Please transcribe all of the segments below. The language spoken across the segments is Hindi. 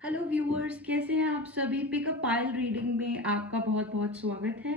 हेलो व्यूअर्स, कैसे हैं आप सभी। पिकअप पाइल रीडिंग में आपका बहुत बहुत स्वागत है।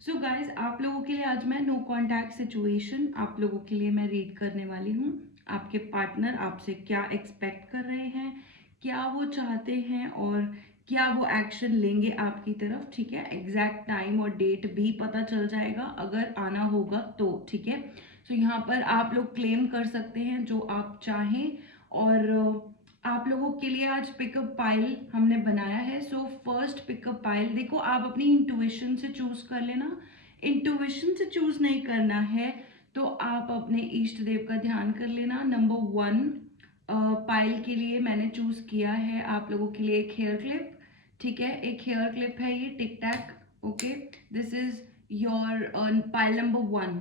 सो गाइस, आप लोगों के लिए आज मैं नो कांटेक्ट सिचुएशन आप लोगों के लिए मैं रीड करने वाली हूँ। आपके पार्टनर आपसे क्या एक्सपेक्ट कर रहे हैं, क्या वो चाहते हैं और क्या वो एक्शन लेंगे आपकी तरफ। ठीक है, एग्जैक्ट टाइम और डेट भी पता चल जाएगा अगर आना होगा तो। ठीक है, सो यहाँ पर आप लोग क्लेम कर सकते हैं जो आप चाहें। और आप लोगों के लिए आज पिकअप पाइल हमने बनाया है। सो फर्स्ट पिकअप पाइल देखो, आप अपनी इंट्यूशन से चूज कर लेना। इंट्यूशन से चूज नहीं करना है तो आप अपने इष्ट देव का ध्यान कर लेना। नंबर 1 पाइल के लिए मैंने चूज किया है आप लोगों के लिए एक हेयर क्लिप। ठीक है, एक हेयर क्लिप है ये Tic Tac. Okay, this is your pile number 1।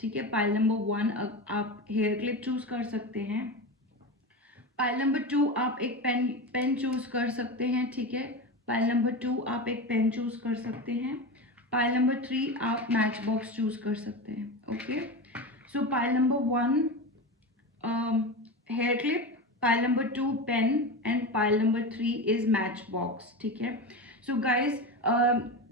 ठीक है, पाइल नंबर 1 आप हेयर क्लिप चूज कर सकते हैं। पाइल नंबर 2 आप एक पेन पेन चूज कर सकते हैं। ठीक है, पाइल नंबर 2 आप एक पेन चूज कर सकते हैं। पाइल नंबर 3 आप मैच बॉक्स चूज कर सकते हैं। Okay, so pile number 1 hair clip, pile number 2 pen and pile number 3 is match box. ठीक है, सो गाइज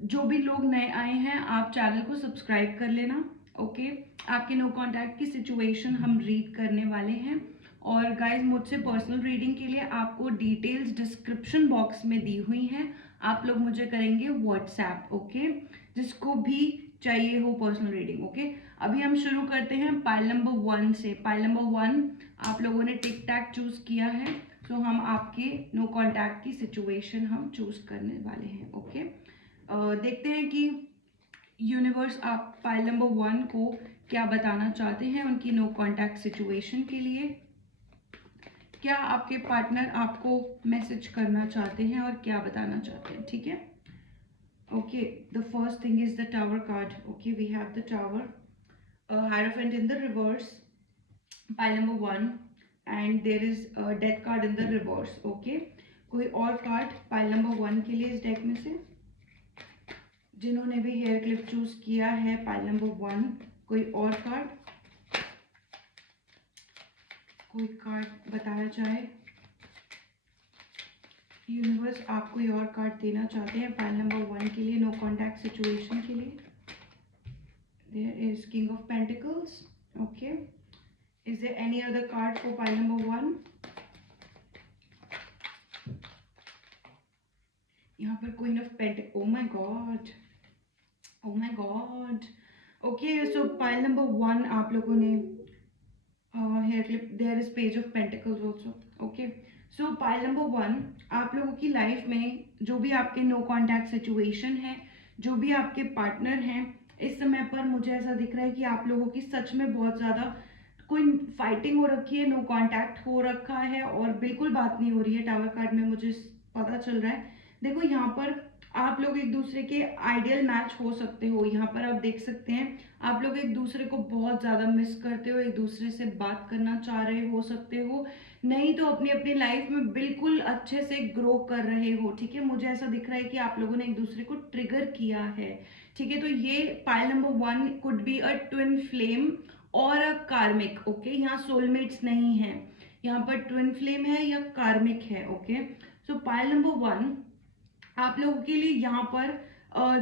जो भी लोग नए आए हैं आप चैनल को सब्सक्राइब कर लेना। ओके, आपके नो कांटेक्ट की सिचुएशन हम रीड करने वाले हैं। और गाइज, मुझसे पर्सनल रीडिंग के लिए आपको डिटेल्स डिस्क्रिप्शन बॉक्स में दी हुई हैं। आप लोग मुझे करेंगे व्हाट्सएप। ओके, जिसको भी चाहिए हो पर्सनल रीडिंग। ओके, अभी हम शुरू करते हैं पाइल नंबर 1 से। पाइल नंबर 1 आप लोगों ने टिक टैक चूज किया है, तो हम आपके नो कांटेक्ट की सिचुएशन हम चूज करने वाले हैं। ओके, देखते हैं कि यूनिवर्स आप पाइल नंबर 1 को क्या बताना चाहते हैं उनकी नो कांटेक्ट सिचुएशन के लिए। क्या आपके पार्टनर आपको मैसेज करना चाहते हैं और क्या बताना चाहते हैं। ठीक है, okay, the first thing is the tower card. Okay, we have the tower, hierophant in the reverse, pile number 1 and there is death card in the reverse. Okay, कोई और कार्ड पाइल नंबर 1 के लिए इस डेक में से, जिन्होंने भी हेयर क्लिप चूज किया है पाइल नंबर 1, कोई और कार्ड, कोई कार्ड बताया जाए। यूनिवर्स आप कोई और कार्ड देना चाहते हैं पाइल नंबर 1 के लिए नो कांटेक्ट सिचुएशन के लिए। There is king of pentacles. Okay, is there any other card for pile number 1। यहाँ पर queen of pentacle, oh my god, oh my god. Okay, so pile number 1 आप लोगों ने hair clip, there is page of pentacles also. Okay, so pile number 1 आप लोगों की लाइफ में जो भी आपके नो कांटेक्ट सिचुएशन है, जो भी आपके पार्टनर हैं, इस समय पर मुझे ऐसा दिख रहा है कि आप लोगों की सच में बहुत ज़्यादा कोई फाइटिंग हो रखी है, नो कांटेक्ट हो रखा है और बिल्कुल बात नहीं हो रही है। टावर कार्ड में मुझे पता चल रहा है। देखो, यहाँ पर आप लोग एक दूसरे के आइडियल मैच हो सकते हो। यहाँ पर आप देख सकते हैं आप लोग एक दूसरे को बहुत ज़्यादा मिस करते हो, एक दूसरे से बात करना चाह रहे हो सकते हो, नहीं तो अपनी अपनी लाइफ में बिल्कुल अच्छे से ग्रो कर रहे हो। ठीक है, मुझे ऐसा दिख रहा है कि आप लोगों ने एक दूसरे को ट्रिगर किया है। ठीक है, तो ये pile number 1 could be a twin flame और अ कार्मिक। ओके, यहाँ सोलमेट्स नहीं है, यहाँ पर ट्विन फ्लेम है या कार्मिक है। ओके, सो पाइल नंबर 1 आप लोगों के लिए यहाँ पर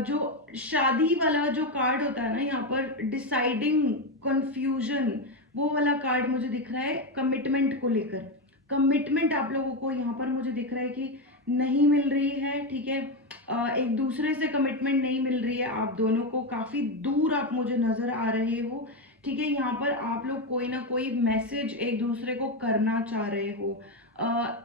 जो शादी वाला जो कार्ड होता है ना, यहाँ पर डिसाइडिंग कंफ्यूजन, वो वाला कार्ड मुझे दिख रहा है कमिटमेंट को लेकर। कमिटमेंट आप लोगों को यहाँ पर मुझे दिख रहा है कि नहीं मिल रही है। ठीक है, एक दूसरे से कमिटमेंट नहीं मिल रही है, आप दोनों को काफी दूर आप मुझे नजर आ रहे हो। ठीक है, यहाँ पर आप लोग कोई ना कोई मैसेज एक दूसरे को करना चाह रहे हो।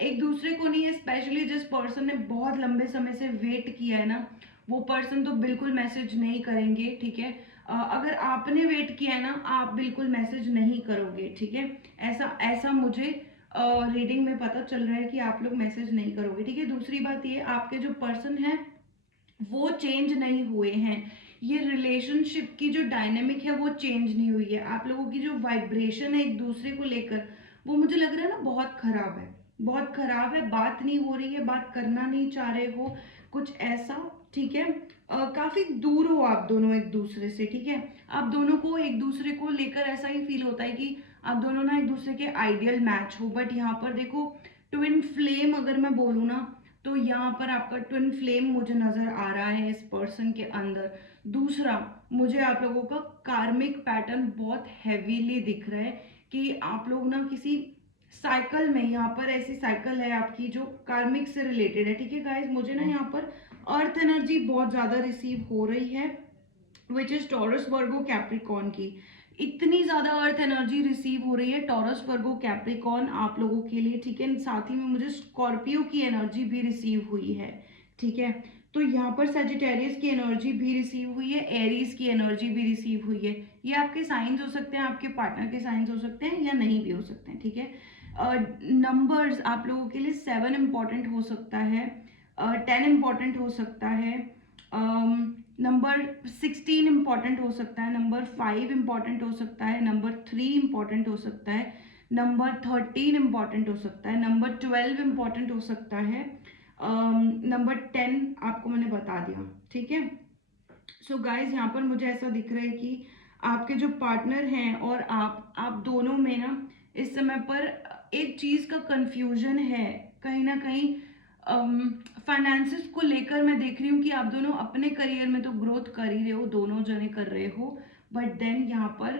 एक दूसरे को नहीं, स्पेशली जिस पर्सन ने बहुत लंबे समय से वेट किया है ना, वो पर्सन तो बिल्कुल मैसेज नहीं करेंगे। ठीक है, अगर आपने वेट किया है ना, आप बिल्कुल मैसेज नहीं करोगे। ठीक है, ऐसा ऐसा मुझे रीडिंग में पता चल रहा है कि आप लोग मैसेज नहीं करोगे। ठीक है, दूसरी बात ये, आपके जो पर्सन है वो चेंज नहीं हुए हैं। ये रिलेशनशिप की जो डायनेमिक है वो चेंज नहीं हुई है। आप लोगों की जो वाइब्रेशन है एक दूसरे को लेकर, वो मुझे लग रहा है ना बहुत खराब है, बहुत खराब है। बात नहीं हो रही है, बात करना नहीं चाह रहे हो, कुछ ऐसा। ठीक है, काफी दूर हो आप दोनों एक दूसरे से। ठीक है, आप दोनों को एक दूसरे को लेकर ऐसा ही फील होता है कि आप दोनों ना एक दूसरे के आइडियल मैच हो, बट यहाँ पर देखो ट्विन फ्लेम अगर मैं बोलूँ ना, तो यहाँ पर आपका ट्विन फ्लेम मुझे नज़र आ रहा है इस पर्सन के अंदर। दूसरा, मुझे आप लोगों का कार्मिक पैटर्न बहुत हैवीली दिख रहा है कि आप लोग ना किसी साइकिल में, यहाँ पर ऐसी साइकिल है आपकी जो कार्मिक से रिलेटेड है। ठीक है गाइज, मुझे ना यहाँ पर अर्थ एनर्जी बहुत ज़्यादा रिसीव हो रही है, which is Taurus Virgo Capricorn की। इतनी ज्यादा अर्थ एनर्जी रिसीव हो रही है टॉरस वर्गो कैप्रिकॉन आप लोगों के लिए। ठीक है, साथ ही में मुझे स्कॉर्पियो की एनर्जी भी रिसीव हुई है। ठीक है, तो यहाँ पर सेजिटेरियस की एनर्जी भी रिसीव हुई है, एरीज की एनर्जी भी रिसीव हुई है। ये आपके साइंस हो सकते हैं, आपके पार्टनर के साइंस हो सकते हैं, या नहीं भी हो सकते हैं। ठीक है, नंबर्स आप लोगों के लिए 7 इंपॉर्टेंट हो सकता है, 10 इंपॉर्टेंट हो सकता है, नंबर 16 इंपॉर्टेंट हो सकता है, नंबर 5 इंपॉर्टेंट हो सकता है, नंबर 3 इंपॉर्टेंट हो सकता है, नंबर 13 इंपॉर्टेंट हो सकता है, नंबर 12 इंपॉर्टेंट हो सकता है, नंबर 10 आपको मैंने बता दिया। ठीक है, सो गाइज यहाँ पर मुझे ऐसा दिख रहा है कि आपके जो पार्टनर हैं और आप दोनों में ना इस समय पर एक चीज का कंफ्यूजन है कहीं ना कहीं। फाइनेंसिस को लेकर मैं देख रही हूँ कि आप दोनों अपने करियर में तो ग्रोथ कर ही रहे हो, दोनों जने कर रहे हो, बट देन यहाँ पर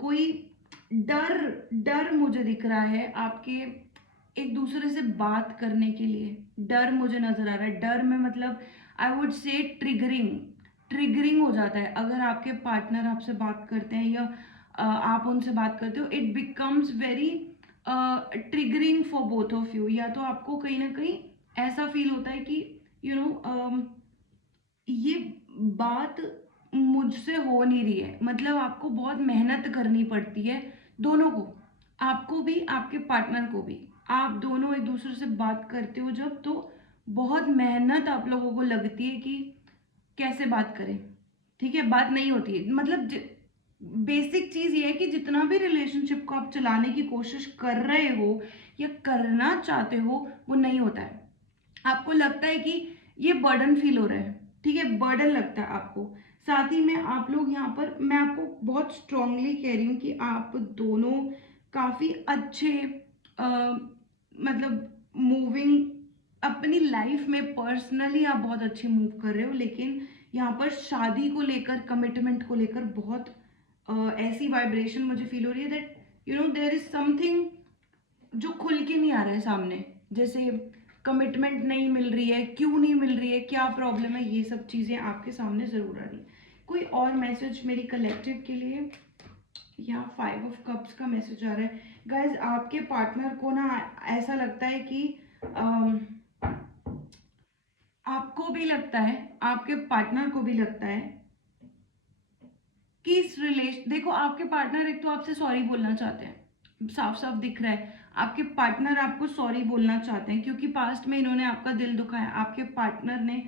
कोई डर डर मुझे दिख रहा है आपके एक दूसरे से बात करने के लिए। डर मुझे नजर आ रहा है, डर में मतलब I would say triggering, triggering हो जाता है अगर आपके पार्टनर आपसे बात करते हैं या आप उनसे बात करते हो। It becomes very triggering for both of you. या तो आपको कहीं ना कहीं ऐसा फील होता है कि यू नो ये बात मुझसे हो नहीं रही है, मतलब आपको बहुत मेहनत करनी पड़ती है दोनों को, आपको भी आपके पार्टनर को भी। आप दोनों एक दूसरे से बात करते हो जब, तो बहुत मेहनत आप लोगों को लगती है कि कैसे बात करें। ठीक है, बात नहीं होती है, मतलब बेसिक चीज ये है कि जितना भी रिलेशनशिप को आप चलाने की कोशिश कर रहे हो या करना चाहते हो वो नहीं होता है। आपको लगता है कि ये बर्डन फील हो रहा है। ठीक है, बर्डन लगता है आपको। साथ ही में आप लोग यहाँ पर, मैं आपको बहुत स्ट्रांगली कह रही हूँ कि आप दोनों काफी अच्छे मतलब मूविंग अपनी लाइफ में पर्सनली आप बहुत अच्छे मूव कर रहे हो, लेकिन यहाँ पर शादी को लेकर, कमिटमेंट को लेकर बहुत ऐसी वाइब्रेशन मुझे फील हो रही है that you know there is something जो खुल के नहीं आ रहा है सामने। जैसे कमिटमेंट नहीं मिल रही है, क्यों नहीं मिल रही है, क्या प्रॉब्लम है, ये सब चीजें आपके सामने जरूर आ रही है। कोई और मैसेज मेरी कलेक्टिव के लिए? यहाँ 5 ऑफ कप्स का मैसेज आ रहा है। गाइज आपके पार्टनर को ना ऐसा लगता है कि अम, आपको भी लगता है, आपके पार्टनर को भी लगता है कि इस रिलेशन, देखो आपके पार्टनर एक तो आपसे सॉरी बोलना चाहते हैं, साफ साफ दिख रहा है आपके पार्टनर आपको सॉरी बोलना चाहते हैं, क्योंकि पास्ट में इन्होंने आपका दिल दुखाया, आपके पार्टनर ने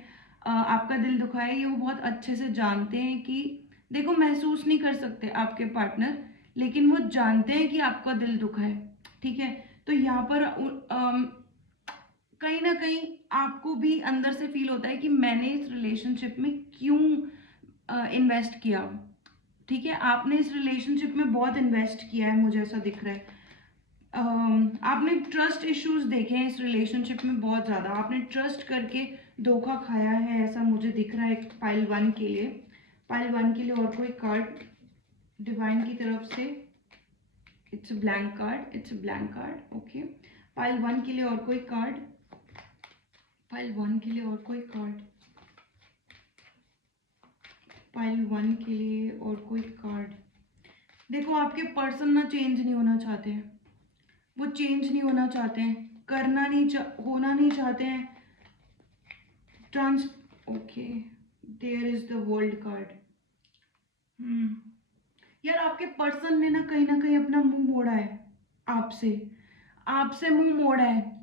आपका दिल दुखाया, ये वो बहुत अच्छे से जानते हैं कि, देखो महसूस नहीं कर सकते आपके पार्टनर, लेकिन वो जानते हैं कि आपका दिल दुखा है। ठीक है, तो यहाँ पर कहीं ना कहीं आपको भी अंदर से फील होता है कि मैंने इस रिलेशनशिप में क्यों इन्वेस्ट किया। ठीक है, आपने इस रिलेशनशिप में बहुत इन्वेस्ट किया है, मुझे ऐसा दिख रहा है। आपने ट्रस्ट इश्यूज देखे हैं इस रिलेशनशिप में, बहुत ज़्यादा आपने ट्रस्ट करके धोखा खाया है, ऐसा मुझे दिख रहा है। पाइल 1 के लिए, पाइल 1 के लिए और कोई कार्ड डिवाइन की तरफ से? It's a blank card, it's a blank card. Okay, pile 1 के लिए और कोई कार्ड, पाइल 1 के लिए और कोई कार्ड, पाइल 1 के लिए और कोई कार्ड। देखो आपके पर्सन ना चेंज नहीं होना चाहते हैं, वो चेंज नहीं होना चाहते हैं, करना नहीं होना नहीं चाहते हैं, ट्रांस okay, there is the world card. यार आपके पर्सन ने ना कहीं अपना मुंह मोड़ा है आपसे, आपसे मुंह मोड़ा है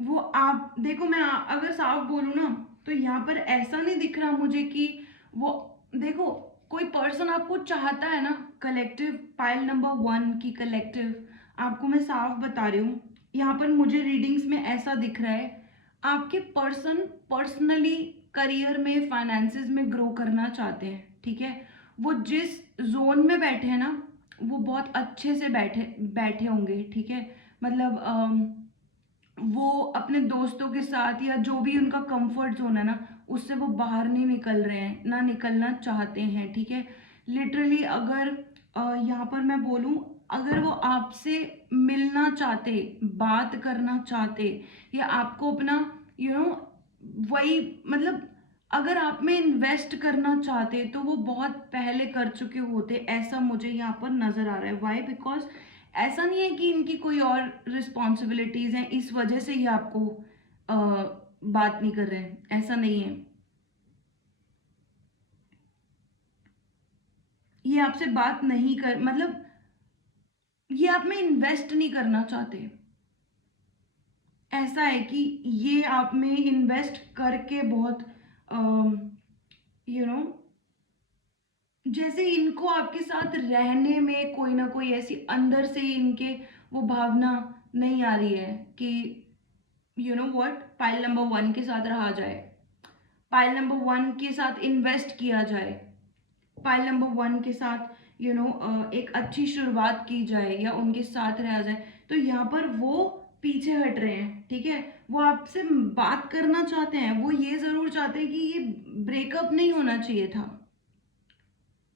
वो। आप देखो, मैं अगर साफ बोलूं ना, तो यहाँ पर ऐसा नहीं दिख रहा मुझे कि वो, देखो कोई पर्सन आपको चाहता है ना, कलेक्टिव पाइल नंबर 1 की कलेक्टिव, आपको मैं साफ बता रही हूँ, यहाँ पर मुझे रीडिंग्स में ऐसा दिख रहा है आपके पर्सन पर्सनली करियर में, फाइनेंसेस में ग्रो करना चाहते हैं। ठीक है, वो जिस जोन में बैठे हैं ना, वो बहुत अच्छे से बैठे बैठे होंगे। ठीक है, मतलब अपने दोस्तों के साथ या जो भी उनका कंफर्ट जोन है ना, उससे वो बाहर नहीं निकल रहे हैं, ना निकलना चाहते हैं, ठीक है। लिटरली अगर यहाँ पर मैं बोलूँ, अगर वो आपसे मिलना चाहते, बात करना चाहते, या आपको अपना वही मतलब अगर आप में इन्वेस्ट करना चाहते तो वो बहुत पहले कर चुके होते, ऐसा मुझे यहाँ पर नजर आ रहा है। वाई? बिकॉज ऐसा नहीं है कि इनकी कोई और रिस्पॉन्सिबिलिटीज हैं इस वजह से ये आपको बात नहीं कर रहे हैं, ऐसा नहीं है। ये आपसे बात नहीं कर मतलब ये आप में इन्वेस्ट नहीं करना चाहते। ऐसा है कि ये आप में इन्वेस्ट करके बहुत यू नो जैसे इनको आपके साथ रहने में कोई ना कोई ऐसी अंदर से इनके वो भावना नहीं आ रही है कि व्हाट, पाइल नंबर 1 के साथ रहा जाए, पाइल नंबर 1 के साथ इन्वेस्ट किया जाए, पाइल नंबर 1 के साथ एक अच्छी शुरुआत की जाए या उनके साथ रहा जाए। तो यहाँ पर वो पीछे हट रहे हैं, ठीक है। वो आपसे बात करना चाहते हैं, वो ये जरूर चाहते हैं कि ये ब्रेकअप नहीं होना चाहिए था,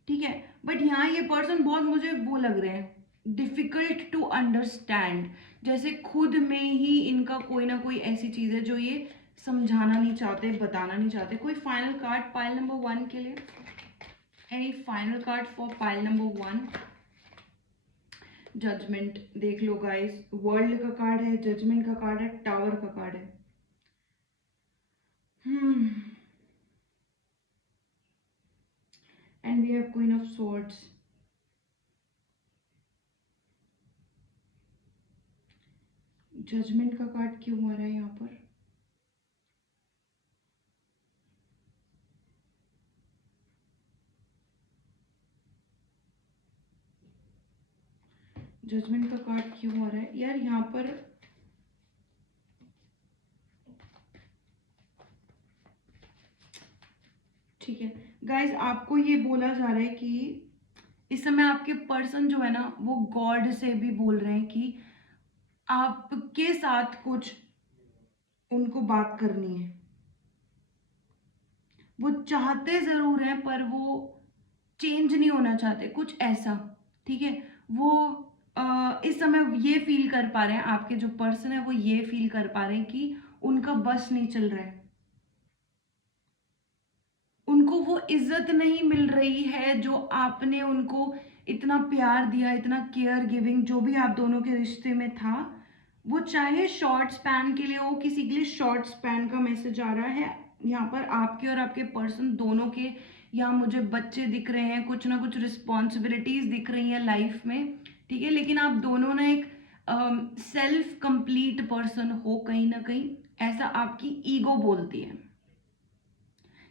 ठीक है। बट यहाँ ये पर्सन बहुत मुझे वो लग रहे हैं डिफिकल्ट टू अंडरस्टैंड, जैसे खुद में ही इनका कोई ना कोई ऐसी चीज है जो ये समझाना नहीं चाहते, बताना नहीं चाहते। कोई फाइनल कार्ड पाइल नंबर 1 के लिए? Any final card for pile number 1? Judgement देख लो गाइस, वर्ल्ड का कार्ड है, जजमेंट का कार्ड है, टावर का कार्ड है। And we have queen of swords. Judgement का कार्ड क्यों आ रहा है यहाँ पर? जजमेंट का कार्ड क्यों आ रहा है यार यहाँ पर? ठीक है गाइस, आपको ये बोला जा रहा है कि इस समय आपके पर्सन जो है ना, वो गॉड से भी बोल रहे हैं कि आपके साथ कुछ उनको बात करनी है। वो चाहते जरूर हैं पर वो चेंज नहीं होना चाहते, कुछ ऐसा, ठीक है। वो इस समय ये फील कर पा रहे हैं, आपके जो पर्सन है वो ये फील कर पा रहे हैं कि उनका बस नहीं चल रहा है, उनको वो इज्जत नहीं मिल रही है जो आपने उनको इतना प्यार दिया, इतना केयर गिविंग जो भी आप दोनों के रिश्ते में था। वो चाहे शॉर्ट स्पैन के लिए हो, किसी के लिए शॉर्ट स्पैन का मैसेज आ रहा है यहाँ पर। आपके और आपके पर्सन दोनों के यहाँ मुझे बच्चे दिख रहे हैं, कुछ ना कुछ रिस्पॉन्सिबिलिटीज दिख रही हैं लाइफ में, ठीक है। लेकिन आप दोनों ना एक सेल्फ कंप्लीट पर्सन हो कहीं ना कहीं, ऐसा आपकी ईगो बोलती है।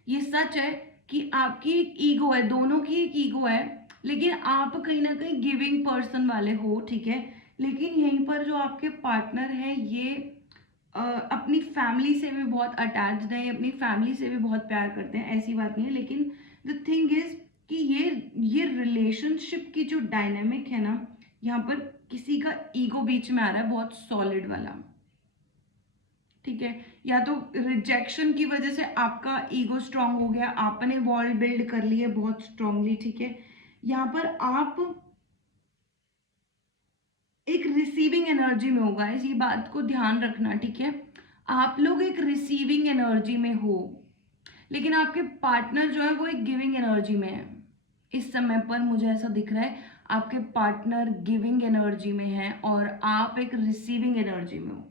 ये सच है कि आपकी एक ईगो है, दोनों की एक ईगो है, लेकिन आप कहीं ना कहीं गिविंग पर्सन वाले हो, ठीक है। लेकिन यहीं पर जो आपके पार्टनर है ये अपनी फैमिली से भी बहुत अटैच्ड है, अपनी फैमिली से भी बहुत प्यार करते हैं, ऐसी बात नहीं है। लेकिन द थिंग इज कि ये रिलेशनशिप की जो डायनेमिक है ना, यहाँ पर किसी का ईगो बीच में आ रहा है, बहुत सॉलिड वाला, ठीक है। या तो रिजेक्शन की वजह से आपका ईगो स्ट्रांग हो गया, आपने वॉल बिल्ड कर ली है बहुत स्ट्रांगली, ठीक है। यहाँ पर आप एक रिसीविंग एनर्जी में होगा, इसी बात को ध्यान रखना, ठीक है। आप लोग एक रिसीविंग एनर्जी में हो, लेकिन आपके पार्टनर जो है वो एक गिविंग एनर्जी में है। इस समय पर मुझे ऐसा दिख रहा है आपके पार्टनर गिविंग एनर्जी में है और आप एक रिसीविंग एनर्जी में हो,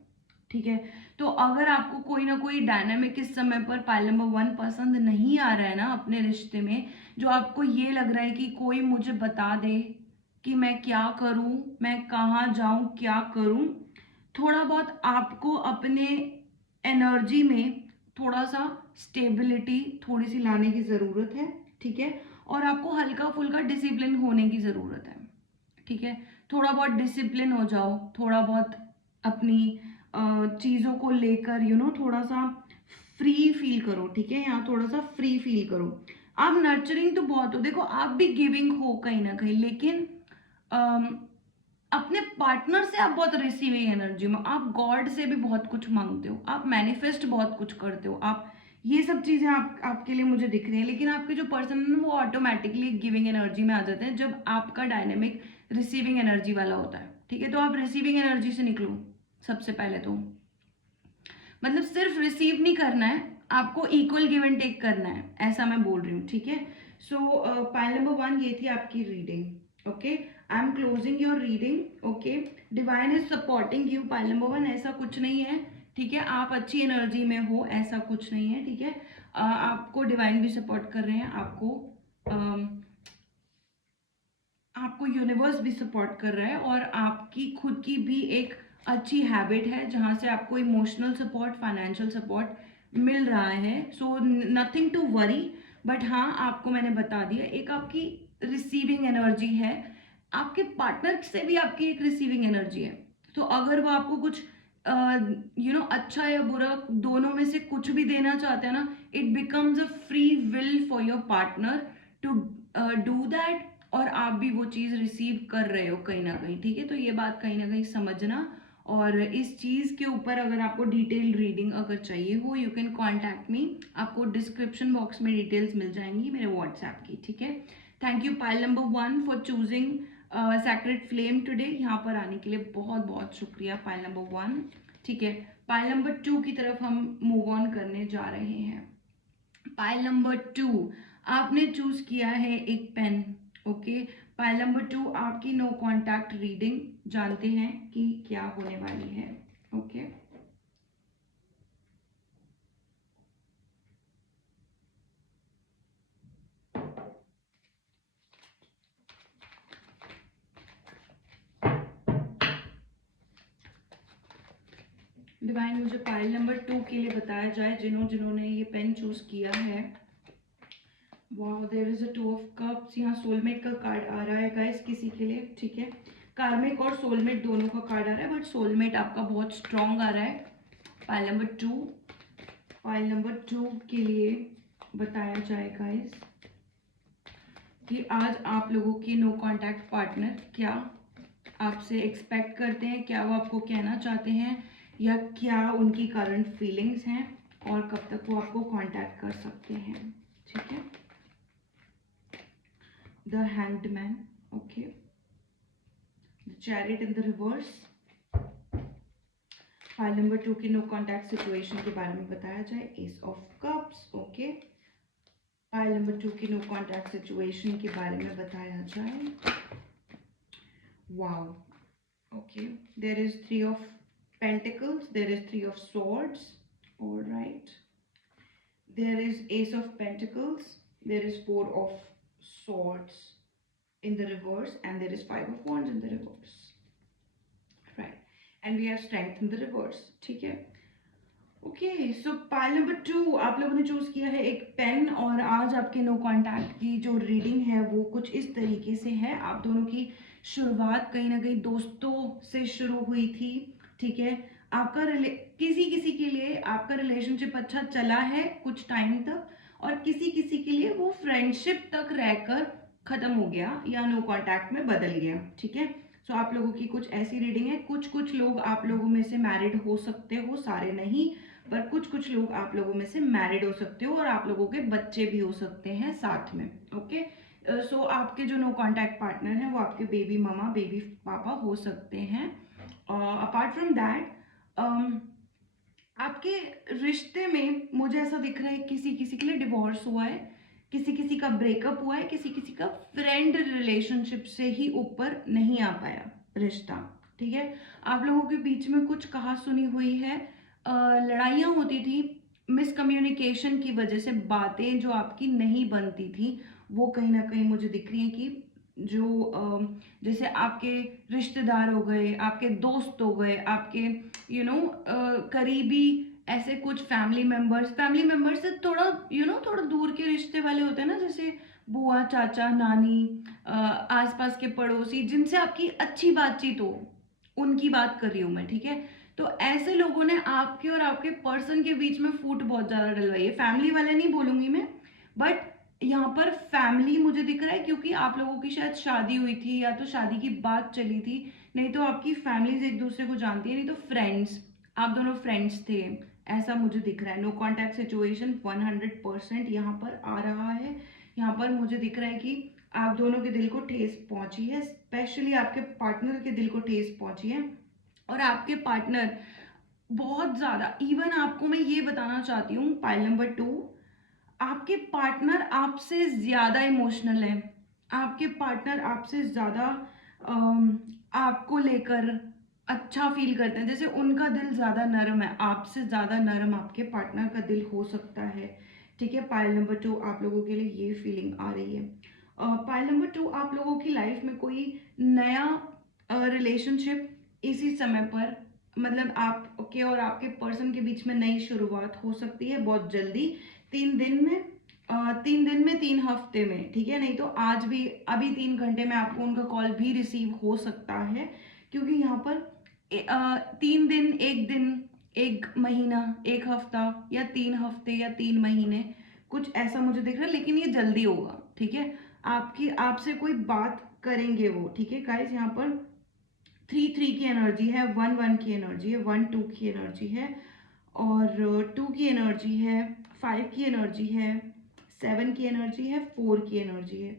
ठीक है। तो अगर आपको कोई ना कोई डायनामिक इस समय पर पाइल नंबर 1 पसंद नहीं आ रहा है ना अपने रिश्ते में, जो आपको ये लग रहा है कि कोई मुझे बता दे कि मैं क्या करूं, मैं कहाँ जाऊं, क्या करूं, थोड़ा बहुत आपको अपने एनर्जी में थोड़ा सा स्टेबिलिटी थोड़ी सी लाने की ज़रूरत है, ठीक है। और आपको हल्का फुल्का डिसिप्लिन होने की ज़रूरत है, ठीक है। थोड़ा बहुत डिसिप्लिन हो जाओ, थोड़ा बहुत अपनी चीज़ों को लेकर थोड़ा सा फ्री फील करो, ठीक है। यहाँ थोड़ा सा फ्री फील करो। आप नर्चरिंग तो बहुत हो, देखो आप भी गिविंग हो कहीं ना कहीं, लेकिन अपने पार्टनर से आप बहुत रिसीविंग एनर्जी में, आप गॉड से भी बहुत कुछ मांगते हो, आप मैनिफेस्ट बहुत कुछ करते हो, आप ये सब चीजें आपके लिए मुझे दिख रही है। लेकिन आपके जो पर्सन है वो ऑटोमेटिकली गिविंग एनर्जी में आ जाते हैं जब आपका डायनेमिक रिसीविंग एनर्जी वाला होता है। ठीक है, तो आप रिसीविंग एनर्जी से निकलो सबसे पहले तो। मतलब सिर्फ रिसीव नहीं करना है, आपको इक्वल गिव एंड टेक करना है, ऐसा मैं बोल रही हूँ। ठीक है, सो पाइल नंबर 1 ये थी आपकी reading. Okay, I am closing your reading. Okay, divine is supporting you. Pile number 1 ऐसा कुछ नहीं है, ठीक है, आप अच्छी एनर्जी में हो, ऐसा कुछ नहीं है। ठीक है, आपको डिवाइन भी सपोर्ट कर रहे हैं, आपको यूनिवर्स भी सपोर्ट कर रहा है, और आपकी खुद की भी एक अच्छी हैबिट है जहाँ से आपको इमोशनल सपोर्ट, फाइनेंशियल सपोर्ट मिल रहा है। So nothing to worry. But हाँ, आपको मैंने बता दिया, एक आपकी रिसीविंग एनर्जी है, आपके पार्टनर से भी आपकी एक रिसीविंग एनर्जी है। तो अगर वो आपको कुछ अच्छा या बुरा दोनों में से कुछ भी देना चाहते हैं ना, it becomes a free will for your partner to do that, और आप भी वो चीज़ रिसीव कर रहे हो कहीं ना कहीं। ठीक है, तो ये बात कहीं ना कहीं समझना। और इस चीज़ के ऊपर अगर आपको डिटेल रीडिंग अगर चाहिए हो, यू कैन कॉन्टैक्ट मी, आपको डिस्क्रिप्शन बॉक्स में डिटेल्स मिल जाएंगी मेरे व्हाट्सएप की। ठीक है, thank you pile number 1 for choosing sacred flame today. यहाँ पर आने के लिए बहुत बहुत शुक्रिया पाइल नंबर 1। ठीक है, पाइल नंबर 2 की तरफ हम मूव ऑन करने जा रहे हैं। पाइल नंबर 2, आपने चूज किया है एक पेन। ओके, पाइल नंबर 2 आपकी नो कांटेक्ट रीडिंग, जानते हैं कि क्या होने वाली है। ओके, डिवाइन मुझे पाइल नंबर 2 के लिए बताया जाए, जिन्होंने ये पेन चूज किया है। Wow, there is a 2 of cups. यहाँ सोलमेट का कार्ड आ रहा है गाइस किसी के लिए। ठीक है, कार्मिक और सोलमेट दोनों का कार्ड आ रहा है, बट सोलमेट आपका बहुत स्ट्रांग आ रहा है। पाइल नंबर 2, पाइल नंबर 2 के लिए बताया जाए गाइस कि आज आप लोगों के नो कांटेक्ट पार्टनर क्या आपसे एक्सपेक्ट करते हैं, क्या वो आपको कहना चाहते हैं, या क्या उनकी करंट फीलिंग्स हैं, और कब तक वो आपको कांटेक्ट कर सकते हैं। ठीक है, the hanged man. Okay, the chariot in the reverse. File number 2 की नो कांटेक्ट सिचुएशन के बारे में बताया जाए, S of cups. Okay, file number 2 की नो कांटेक्ट सिचुएशन के बारे में बताया जाए। Wow, okay, there is 3 of pentacles, there is 3 of swords. All right, there is ace of pentacles, there is 4 of swords in the reverse, and there is 5 of wands in the reverse, right? And we have strength in the reverse. ठीक है, ओके, सो पाइल नंबर 2 आप लोगों ने चूज किया है एक पेन, और आज आपके नो कांटेक्ट की जो रीडिंग है वो कुछ इस तरीके से है। आप दोनों की शुरुआत कहीं ना कहीं दोस्तों से शुरू हुई थी। ठीक है, आपका किसी किसी के लिए आपका रिलेशनशिप अच्छा चला है कुछ टाइम तक, और किसी किसी के लिए वो फ्रेंडशिप तक रहकर खत्म हो गया या नो कांटेक्ट में बदल गया। ठीक है, सो आप लोगों की कुछ ऐसी रीडिंग है। कुछ कुछ लोग आप लोगों में से मैरिड हो सकते हो, सारे नहीं, पर कुछ कुछ लोग आप लोगों में से मैरिड हो सकते हो, और आप लोगों के बच्चे भी हो सकते हैं साथ में। ओके, सो आपके जो नो कांटेक्ट पार्टनर हैं वो आपके बेबी मामा, बेबी पापा हो सकते हैं। अपार्ट फ्रॉम दैट, आपके रिश्ते में मुझे ऐसा दिख रहा है किसी किसी के लिए डिवोर्स हुआ है, किसी किसी का ब्रेकअप हुआ है, किसी किसी का फ्रेंड रिलेशनशिप से ही ऊपर नहीं आ पाया रिश्ता। ठीक है, आप लोगों के बीच में कुछ कहा सुनी हुई है, लड़ाइयाँ होती थी, मिसकम्युनिकेशन की वजह से बातें जो आपकी नहीं बनती थी वो कहीं ना कहीं मुझे दिख रही है कि जो जैसे आपके रिश्तेदार हो गए, आपके दोस्त हो गए, आपके करीबी ऐसे कुछ फैमिली मेंबर्स से थोड़ा थोड़ा दूर के रिश्ते वाले होते हैं ना, जैसे बुआ, चाचा, नानी, आसपास के पड़ोसी जिनसे आपकी अच्छी बातचीत हो, उनकी बात कर रही हूँ मैं। ठीक है, तो ऐसे लोगों ने आपके और आपके पर्सन के बीच में फूट बहुत ज्यादा डलवाई है। फैमिली वाले नहीं बोलूंगी मैं, बट यहाँ पर फैमिली मुझे दिख रहा है, क्योंकि आप लोगों की शायद शादी हुई थी या तो शादी की बात चली थी, नहीं तो आपकी फैमिलीज एक दूसरे को जानती है, नहीं तो फ्रेंड्स, आप दोनों फ्रेंड्स थे, ऐसा मुझे दिख रहा है। नो कॉन्टैक्ट सिचुएशन 100% यहाँ पर आ रहा है। यहाँ पर मुझे दिख रहा है कि आप दोनों के दिल को ठेस पहुंची है, स्पेशली आपके पार्टनर के दिल को ठेस पहुंची है। और आपके पार्टनर बहुत ज्यादा, इवन आपको मैं ये बताना चाहती हूँ, पाइल नंबर 2, आपके पार्टनर आपसे ज्यादा इमोशनल है। आपके पार्टनर आपसे ज्यादा आपको लेकर अच्छा फील करते हैं, जैसे उनका दिल ज्यादा नरम है, आपसे ज्यादा नरम आपके पार्टनर का दिल हो सकता है। ठीक है, पाइल नंबर 2 आप लोगों के लिए ये फीलिंग आ रही है। पाइल नंबर 2 आप लोगों की लाइफ में कोई नया रिलेशनशिप इसी समय पर, मतलब आपके और आपके पर्सन के बीच में नई शुरुआत हो सकती है बहुत जल्दी, 3 दिन में, 3 दिन में, 3 हफ्ते में, ठीक है, नहीं तो आज भी अभी 3 घंटे में आपको उनका कॉल भी रिसीव हो सकता है। क्योंकि यहाँ पर 3 दिन, एक दिन, एक महीना, एक हफ्ता, या 3 हफ्ते या 3 महीने, कुछ ऐसा मुझे दिख रहा है, लेकिन ये जल्दी होगा। ठीक है, आपकी आपसे कोई बात करेंगे वो। ठीक है गाइज, यहाँ पर 3 3 की एनर्जी है, 1 1 की एनर्जी है, 1 2 की एनर्जी है, और 2 की एनर्जी है, 5 की एनर्जी है, 7 की एनर्जी है, 4 की एनर्जी है।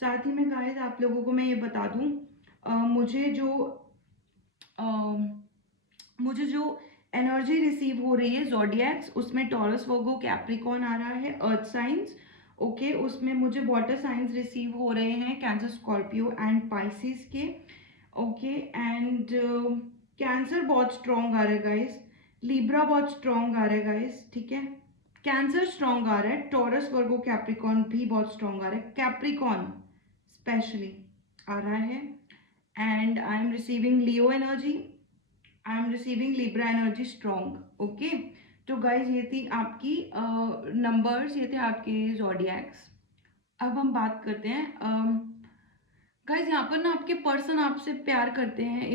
साथ ही में गाइस आप लोगों को मैं ये बता दूं, मुझे जो अ, मुझे जो एनर्जी रिसीव हो रही है जोडियक्स, उसमें टॉरस, वर्गो, कैप्रिकॉन आ रहा है, अर्थ साइंस। ओके, उसमें मुझे वाटर साइंस रिसीव हो रहे हैं, कैंसर, स्कॉर्पियो एंड पाइसिस के। ओके, एंड कैंसर बहुत स्ट्रॉन्ग आ रहा है गाइस, लिब्रा बहुत स्ट्रॉन्ग आ रहा है गाइस। ठीक है, कैंसर स्ट्रॉन्ग आ रहा है, टॉरस, वर्गो, कैप्रिकॉन भी बहुत स्ट्रॉन्ग आ रहा है, कैप्रिकॉन स्पेशली आ रहा है। And I am receiving Leo energy, I am receiving Libra energy strong. Okay, तो गाइज ये थी आपकी नंबर्स, ये थे आपके जोडियक्स। अब हम बात करते हैं गाइज, यहाँ पर ना आपके पर्सन आपसे प्यार करते हैं,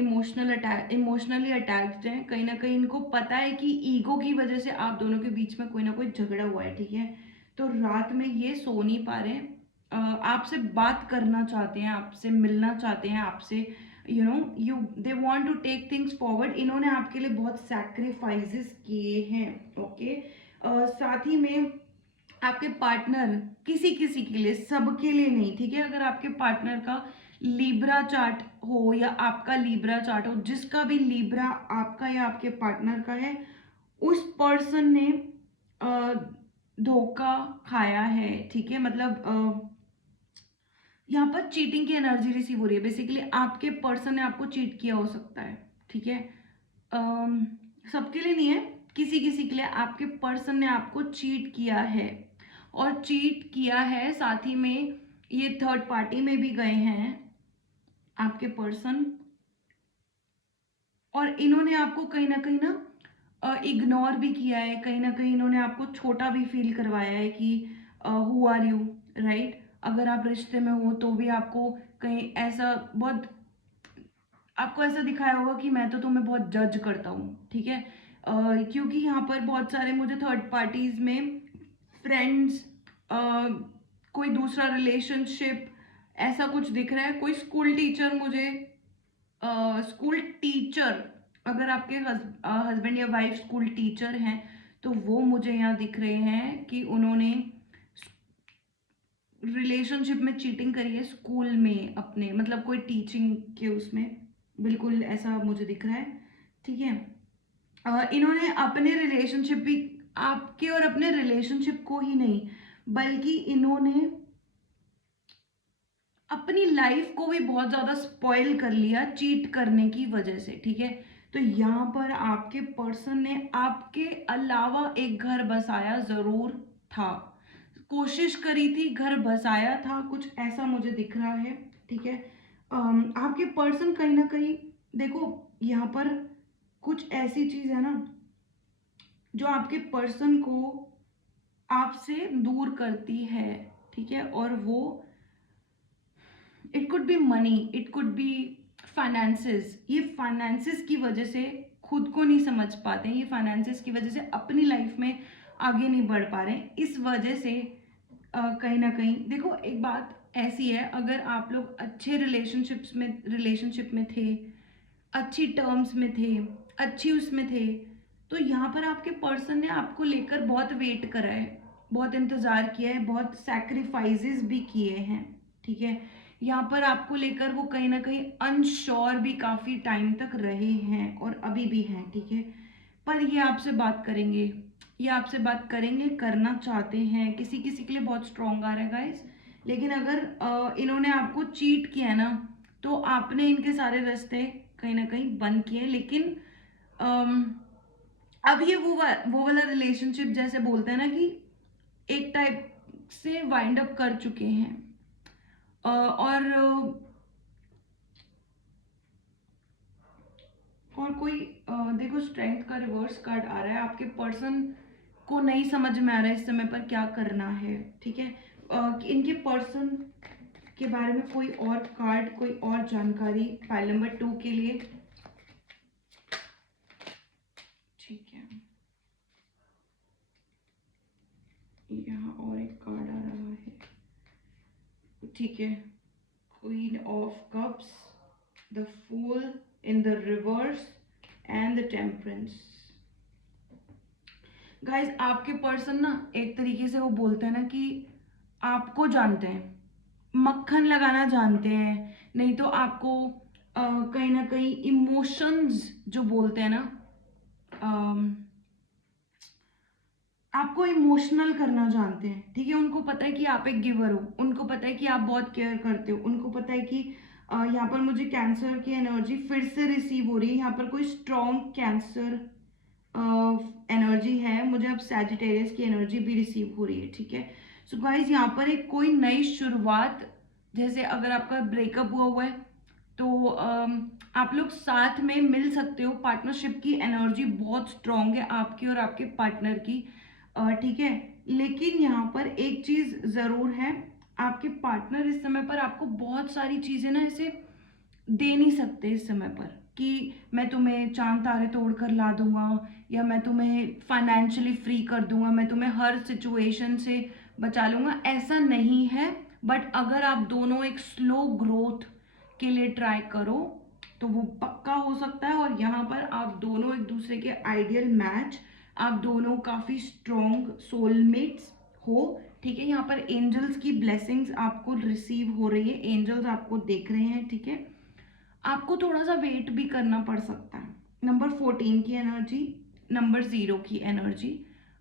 इमोशनली अटैच्ड हैं, कहीं ना कहीं इनको पता है कि ईगो की वजह से आप दोनों के बीच में कोई ना कोई झगड़ा हुआ है। ठीक है, तो रात में ये सो नहीं पा रहे हैं, आपसे बात करना चाहते हैं, आपसे मिलना चाहते हैं, आपसे you they want to take things forward. इन्होंने आपके लिए बहुत सैक्रिफाइसेस किए हैं। ओके, साथ ही में आपके पार्टनर किसी किसी के लिए, सबके लिए नहीं, ठीक है, अगर आपके पार्टनर का लीब्रा चार्ट हो या आपका लीब्रा चार्ट हो, जिसका भी लीब्रा आपका या आपके पार्टनर का है, उस पर्सन ने अ, धोखा खाया है। ठीक है, मतलब यहाँ पर चीटिंग की एनर्जी रिसीव हो रही है, बेसिकली आपके पर्सन ने आपको चीट किया हो सकता है। ठीक है, अम, सबके लिए नहीं है, किसी किसी के लिए आपके पर्सन ने आपको चीट किया है, और चीट किया है साथ ही में ये थर्ड पार्टी में भी गए हैं आपके पर्सन, और इन्होंने आपको कहीं ना इग्नोर भी किया है, कहीं ना कहीं इन्होंने आपको छोटा भी फील करवाया है कि हु आर यू, राइट। अगर आप रिश्ते में हो तो भी आपको कहीं ऐसा बहुत, आपको ऐसा दिखाया होगा कि मैं तो तुम्हें बहुत जज करता हूँ। ठीक है, क्योंकि यहाँ पर बहुत सारे मुझे थर्ड पार्टीज में फ्रेंड्स, कोई दूसरा रिलेशनशिप, ऐसा कुछ दिख रहा है। कोई स्कूल टीचर मुझे, स्कूल टीचर, अगर आपके हस्बैंड या वाइफ स्कूल टीचर हैं तो वो मुझे यहाँ दिख रहे हैं कि उन्होंने रिलेशनशिप में चीटिंग करी है स्कूल में अपने, मतलब कोई टीचिंग के उसमें, बिल्कुल ऐसा मुझे दिख रहा है। ठीक है, इन्होंने अपने रिलेशनशिप भी, आपके और अपने रिलेशनशिप को ही नहीं, बल्कि इन्होंने अपनी लाइफ को भी बहुत ज्यादा स्पॉइल कर लिया चीट करने की वजह से। ठीक है, तो यहाँ पर आपके पर्सन ने आपके अलावा एक घर बसाया जरूर था, कोशिश करी थी, घर बसाया था, कुछ ऐसा मुझे दिख रहा है। ठीक है, आपके पर्सन कहीं ना कहीं, देखो यहाँ पर कुछ ऐसी चीज है ना जो आपके पर्सन को आपसे दूर करती है। ठीक है, और वो, it could be money, it could be finances, ये फाइनेंसेस की वजह से खुद को नहीं समझ पाते हैं, ये फाइनेंसेस की वजह से अपनी लाइफ में आगे नहीं बढ़ पा रहे हैं, इस वजह से कहीं ना कहीं देखो, एक बात ऐसी है, अगर आप लोग अच्छे रिलेशनशिप में थे, अच्छी टर्म्स में थे, अच्छी उसमें थे, तो यहाँ पर आपके पर्सन ने आपको लेकर बहुत वेट करा है, बहुत इंतज़ार किया है, बहुत सैक्रिफाइसेस भी किए हैं, ठीक है। यहाँ पर आपको लेकर वो कहीं ना कहीं अनश्योर भी काफ़ी टाइम तक रहे हैं और अभी भी हैं, ठीक है। पर ये आपसे बात करेंगे, ये आपसे बात करेंगे, करना चाहते हैं, किसी किसी के लिए बहुत स्ट्रॉन्ग आ रहा है गाइस। लेकिन अगर इन्होंने आपको चीट किया है ना, तो आपने इनके सारे रास्ते कहीं ना कहीं बंद किए। लेकिन अम, अब ये वो वाला रिलेशनशिप, जैसे बोलते हैं ना कि एक टाइप से वाइंड अप कर चुके हैं। और कोई देखो, स्ट्रेंथ का रिवर्स कार्ड आ रहा है, आपके पर्सन को नहीं समझ में आ रहा है इस समय पर क्या करना है, ठीक है। इनके पर्सन के बारे में कोई और कार्ड, कोई और जानकारी फाइल नंबर 2 के लिए, ठीक है। यहाँ और एक कार्ड आ रहा है, ठीक है। Queen of cups, the fool in the reverse and the temperance. Guys, आपके पर्सन ना एक तरीके से वो बोलते हैं ना कि आपको जानते हैं, मक्खन लगाना जानते हैं, नहीं तो आपको कहीं ना कहीं इमोशंस जो बोलते हैं ना, अम, आपको इमोशनल करना जानते हैं, ठीक है। उनको पता है कि आप एक गिवर हो, उनको पता है कि आप बहुत केयर करते हो, उनको पता है कि यहाँ पर मुझे कैंसर की एनर्जी फिर से रिसीव हो रही है, यहाँ पर कोई स्ट्रॉन्ग कैंसर एनर्जी है, मुझे अब सैजिटेरियस की एनर्जी भी रिसीव हो रही है, ठीक है। सो गाइज, यहाँ पर एक कोई नई शुरुआत, जैसे अगर आपका ब्रेकअप हुआ है तो आप लोग साथ में मिल सकते हो, पार्टनरशिप की एनर्जी बहुत स्ट्रांग है आपकी और आपके पार्टनर की, ठीक है। लेकिन यहाँ पर एक चीज जरूर है, आपके पार्टनर इस समय पर आपको बहुत सारी चीजें ना ऐसे दे नहीं सकते इस समय पर, कि मैं तुम्हें चांद तारे तोड़ कर ला दूंगा, या मैं तुम्हें फाइनेंशियली फ्री कर दूंगा, मैं तुम्हें हर सिचुएशन से बचा लूंगा, ऐसा नहीं है। बट अगर आप दोनों एक स्लो ग्रोथ के लिए ट्राई करो तो वो पक्का हो सकता है। और यहाँ पर आप दोनों एक दूसरे के आइडियल मैच, आप दोनों काफी स्ट्रॉन्ग सोलमेट्स हो, ठीक है। यहाँ पर एंजल्स की ब्लेसिंग्स आपको रिसीव हो रही है, एंजल्स आपको देख रहे हैं, ठीक है। आपको थोड़ा सा वेट भी करना पड़ सकता है। नंबर 14 की एनर्जी, नंबर 0 की एनर्जी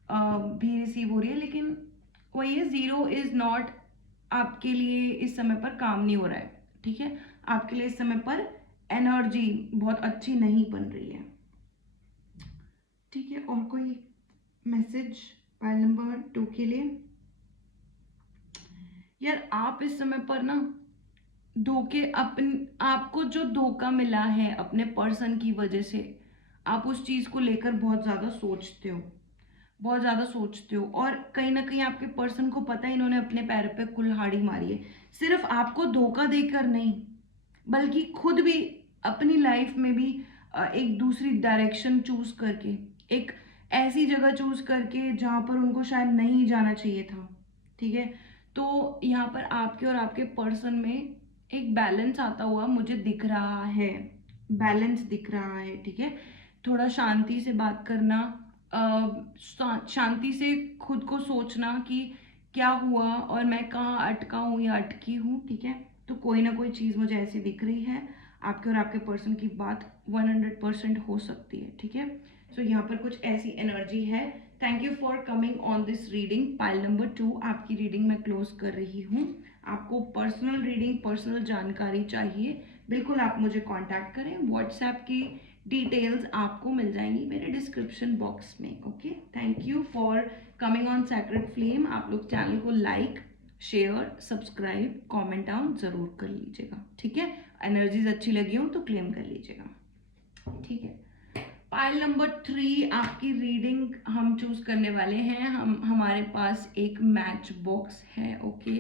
भी रिसीव हो रही है, लेकिन वही है, 0 इज नॉट आपके लिए इस समय पर काम नहीं हो रहा है, ठीक है। आपके लिए इस समय पर एनर्जी बहुत अच्छी नहीं बन रही है, ठीक है। और कोई मैसेज फाइल नंबर 2 के लिए? यार, आप इस समय पर ना धोखे, आपको जो धोखा मिला है अपने पर्सन की वजह से, आप उस चीज को लेकर बहुत ज्यादा सोचते हो, बहुत ज्यादा सोचते हो। और कहीं ना कहीं आपके पर्सन को पता है इन्होंने अपने पैर पे कुल्हाड़ी मारी है, सिर्फ आपको धोखा देकर नहीं, बल्कि खुद भी अपनी लाइफ में भी एक दूसरी डायरेक्शन चूज करके, एक ऐसी जगह चूज करके जहां पर उनको शायद नहीं जाना चाहिए था, ठीक है। तो यहाँ पर आपके और आपके पर्सन में एक बैलेंस आता हुआ मुझे दिख रहा है, बैलेंस दिख रहा है, ठीक है। थोड़ा शांति से बात करना, शांति से खुद को सोचना कि क्या हुआ और मैं कहाँ अटका हूँ या अटकी हूँ, ठीक है। तो कोई ना कोई चीज़ मुझे ऐसी दिख रही है, आपके और आपके पर्सन की बात 100% हो सकती है, ठीक है। सो यहाँ पर कुछ ऐसी एनर्जी है। Thank you for coming on this reading. Pile number 2 आपकी रीडिंग मैं क्लोज कर रही हूँ। आपको पर्सनल रीडिंग, पर्सनल जानकारी चाहिए, बिल्कुल आप मुझे कांटेक्ट करें। व्हाट्सएप की डिटेल्स आपको मिल जाएंगी मेरे डिस्क्रिप्शन बॉक्स में, okay. Thank you for coming on sacred flame. आप लोग चैनल को like, share, subscribe, comment down जरूर कर लीजिएगा, ठीक है। एनर्जीज अच्छी लगी हो तो क्लेम कर लीजिएगा, ठीक है। पाइल नंबर 3 आपकी रीडिंग हम चूज करने वाले हैं। हमारे पास एक मैच बॉक्स है, ओके।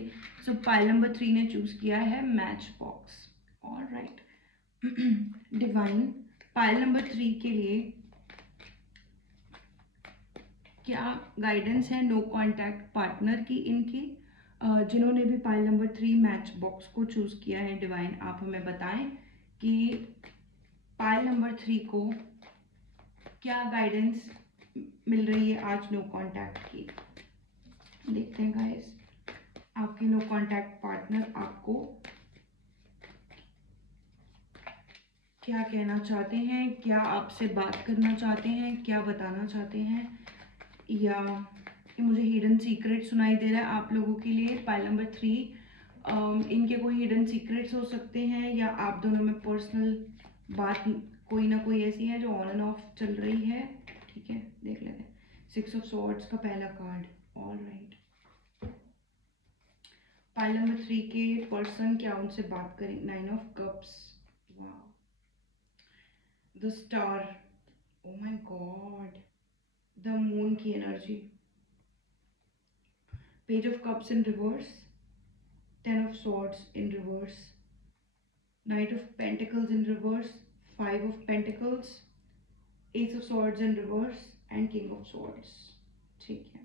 सो पाइल नंबर 3 ने चूज किया है match box, alright. Divine, pile number 3 के लिए क्या गाइडेंस है नो कांटेक्ट पार्टनर की इनकी? जिन्होंने भी पाइल नंबर 3 मैच बॉक्स को चूज किया है डिवाइन, आप हमें बताएं कि पाइल नंबर 3 को क्या गाइडेंस मिल रही है आज नो कांटेक्ट की। देखते हैं गाइस, आपके नो कांटेक्ट पार्टनर आपको क्या कहना चाहते हैं, क्या आपसे बात करना चाहते हैं, क्या बताना चाहते हैं, या मुझे हिडन सीक्रेट सुनाई दे रहा है आप लोगों के लिए। पाइल नंबर 3, इनके कोई हिडन सीक्रेट्स हो सकते हैं, या आप दोनों में पर्सनल बात कोई ना कोई ऐसी है जो ऑन एंड ऑफ चल रही है। ठीक है, देख लेते हैं। 6 ऑफ सॉर्ड्स का पहला card, all right. Pile number 3 के पर्सन क्या उनसे बात करें। 9 ऑफ कप्स, वाह, the star, oh my god, the moon की energy, page of cups in reverse, 10 of swords in reverse, knight of pentacles in reverse, 5 of pentacles, ace of swords in reverse and king of swords। ठीक है,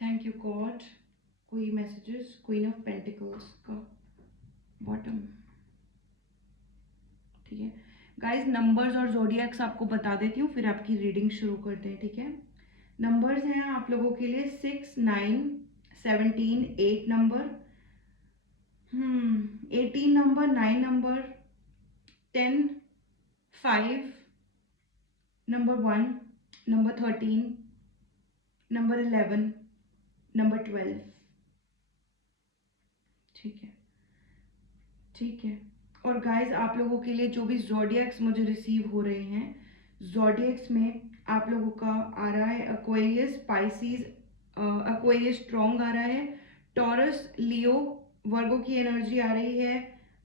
थैंक यू गॉड। कोई मैसेजेस, क्वीन ऑफ पेंटिकल्स का बॉटम। ठीक है गाइस, नंबर्स और जोडियक्स आपको बता देती हूँ, फिर आपकी रीडिंग शुरू करते हैं। ठीक है, नंबर्स हैं आप लोगों के लिए 6, 9, 17, 8 number, 18 number, 9 number, 10, 5, number 1, number 13, number 11, number 12। ठीक है, ठीक है। और गाइस, आप लोगों के लिए जो भी ज़ोडिएक्स मुझे रिसीव हो रहे हैं, ज़ोडिएक्स में आप लोगों का आ रहा है एक्वेरियस, स्पाइसीज, एक्वेरियस स्ट्रॉन्ग आ रहा है, टॉरस, लियो, वर्गो की एनर्जी आ रही है,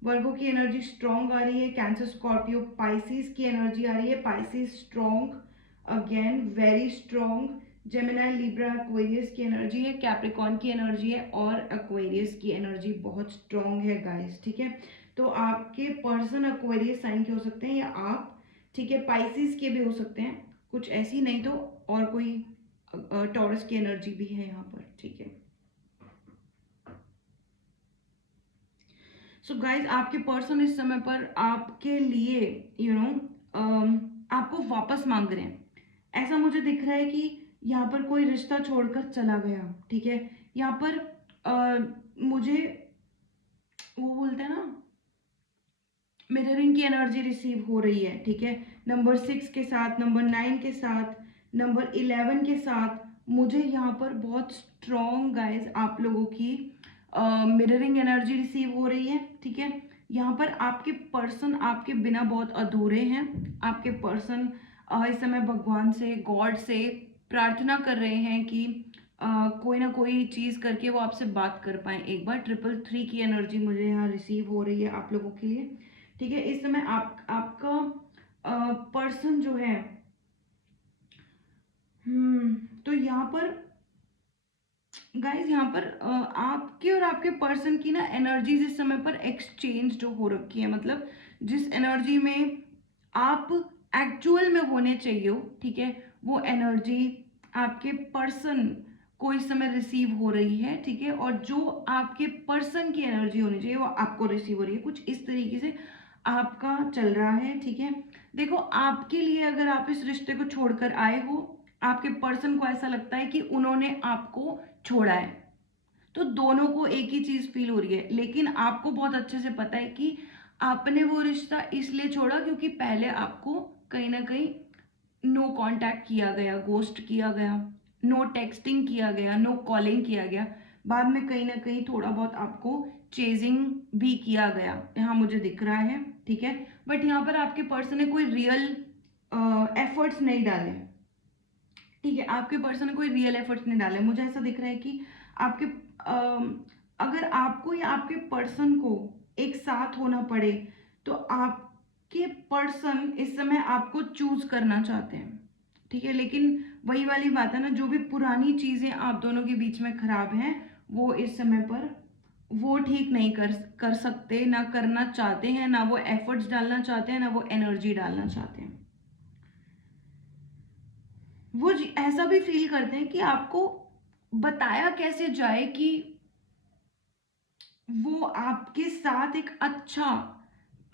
वर्गो की एनर्जी स्ट्रॉन्ग आ रही है, कैंसर, स्कॉर्पियो, पाइसिस की एनर्जी आ रही है, Pisces strong again, very strong, Gemini, Libra, Aquarius की एनर्जी है, कैप्रिकॉन की एनर्जी है, और एक्वेरियस की एनर्जी बहुत स्ट्रॉन्ग है गाइस। ठीक है, तो आपके पर्सन एक्वेरियस साइन के हो सकते हैं, या आप, ठीक है, पाइसिस के भी हो सकते हैं, कुछ ऐसी, नहीं तो और कोई टॉरस की एनर्जी भी है यहाँ पर। ठीक है, सो गाइज, आपके पर्सन इस समय पर आपके लिए आपको वापस मांग रहे हैं। ऐसा मुझे दिख रहा है कि यहाँ पर कोई रिश्ता छोड़कर चला गया। ठीक है, यहाँ पर मुझे वो बोलते हैं ना, मिररिंग की एनर्जी रिसीव हो रही है। ठीक है, नंबर 6 के साथ, नंबर 9 के साथ, नंबर 11 के साथ मुझे यहाँ पर बहुत स्ट्रॉन्ग गाइज आप लोगों की मिररिंग एनर्जी रिसीव हो रही है। ठीक है, यहाँ पर आपके पर्सन आपके बिना बहुत अधूरे हैं। आपके पर्सन इस समय भगवान से, गॉड से प्रार्थना कर रहे हैं कि कोई ना कोई चीज़ करके वो आपसे बात कर पाए। एक बार 333 की एनर्जी मुझे यहाँ रिसीव हो रही है आप लोगों के लिए। ठीक है, इस समय आपका पर्सन जो है, तो यहाँ पर गाइज, यहाँ पर आपके और आपके पर्सन की ना एनर्जीज इस समय पर एक्सचेंज जो हो रखी है, मतलब जिस एनर्जी में आप एक्चुअल में होने चाहिए हो, ठीक है, वो एनर्जी आपके पर्सन को इस समय रिसीव हो रही है। ठीक है, और जो आपके पर्सन की एनर्जी होनी चाहिए वो आपको रिसीव हो रही है। कुछ इस तरीके से आपका चल रहा है। ठीक है, देखो, आपके लिए अगर आप इस रिश्ते को छोड़कर आए हो, आपके पर्सन को ऐसा लगता है कि उन्होंने आपको छोड़ा है, तो दोनों को एक ही चीज फील हो रही है। लेकिन आपको बहुत अच्छे से पता है कि आपने वो रिश्ता इसलिए छोड़ा क्योंकि पहले आपको कहीं ना कहीं नो कांटेक्ट किया गया, गोस्ट किया गया, नो टेक्सटिंग किया गया, नो कॉलिंग किया गया, बाद में कहीं ना कहीं थोड़ा बहुत आपको चेजिंग भी किया गया, यहाँ मुझे दिख रहा है। ठीक है, बट यहाँ पर आपके पर्सन ने कोई रियल एफर्ट्स नहीं डाले। ठीक है, आपके पर्सन ने कोई रियल एफर्ट्स नहीं डाले। मुझे ऐसा दिख रहा है कि आपके अगर आपको या आपके पर्सन को एक साथ होना पड़े, तो आपके पर्सन इस समय आपको चूज करना चाहते हैं। ठीक है, लेकिन वही वाली बात है ना, जो भी पुरानी चीजें आप दोनों के बीच में खराब हैं, वो इस समय पर वो ठीक नहीं कर कर सकते, ना करना चाहते हैं, ना वो एफर्ट्स डालना चाहते हैं, ना वो एनर्जी डालना चाहते हैं। वो ऐसा भी फील करते हैं कि आपको बताया कैसे जाए कि वो आपके साथ एक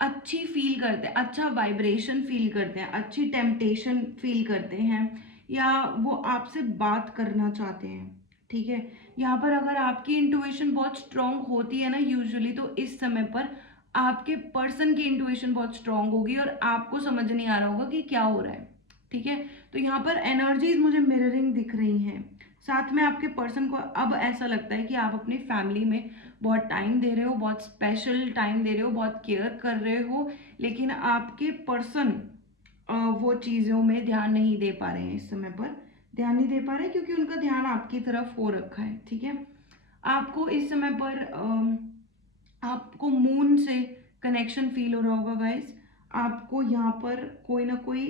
अच्छी फील करते हैं, अच्छा वाइब्रेशन फील करते हैं, अच्छी टेम्पटेशन फील करते हैं, या वो आपसे बात करना चाहते हैं। ठीक है, यहाँ पर अगर आपकी इंट्यूशन बहुत स्ट्रांग होती है ना यूजुअली, तो इस समय पर आपके पर्सन की इंट्यूशन बहुत स्ट्रांग होगी और आपको समझ नहीं आ रहा होगा कि क्या हो रहा है। ठीक है, तो यहाँ पर एनर्जीज मुझे मिररिंग दिख रही हैं। साथ में आपके पर्सन को अब ऐसा लगता है कि आप अपनी फैमिली में बहुत टाइम दे रहे हो, बहुत स्पेशल टाइम दे रहे हो, बहुत केयर कर रहे हो, लेकिन आपके पर्सन वो चीज़ों में ध्यान नहीं दे पा रहे हैं इस समय पर। ध्यान नहीं दे पा रहे हैं क्योंकि उनका ध्यान आपकी तरफ हो रखा है। ठीक है, आपको इस समय पर आपको मून से कनेक्शन फील हो रहा होगा गाइस। आपको यहाँ पर कोई ना कोई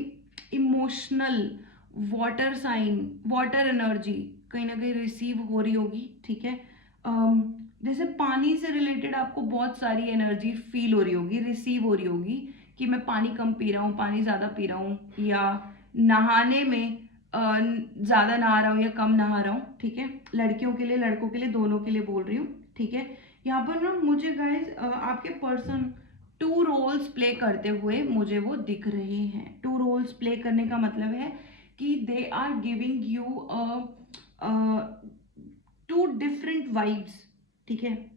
emotional water sign, water energy कहीं ना कहीं रिसीव हो रही होगी। ठीक है, जैसे पानी से रिलेटेड आपको बहुत सारी एनर्जी फील हो रही होगी, रिसीव हो रही होगी, कि मैं पानी कम पी रहा हूँ, पानी ज़्यादा पी रहा हूँ, या नहाने में ज़्यादा नहा रहा हूँ या कम नहा रहा हूँ। ठीक है, लड़कियों के लिए लड़कों के लिए दोनों के लिए बोल रही हूँ। ठीक है, यहाँ पर ना मुझे गाइज आपके पर्सन टू रोल्स प्ले करते हुए मुझे वो दिख रहे हैं। टू रोल्स प्ले करने का मतलब है कि they are giving you two different vibes. ठीक है,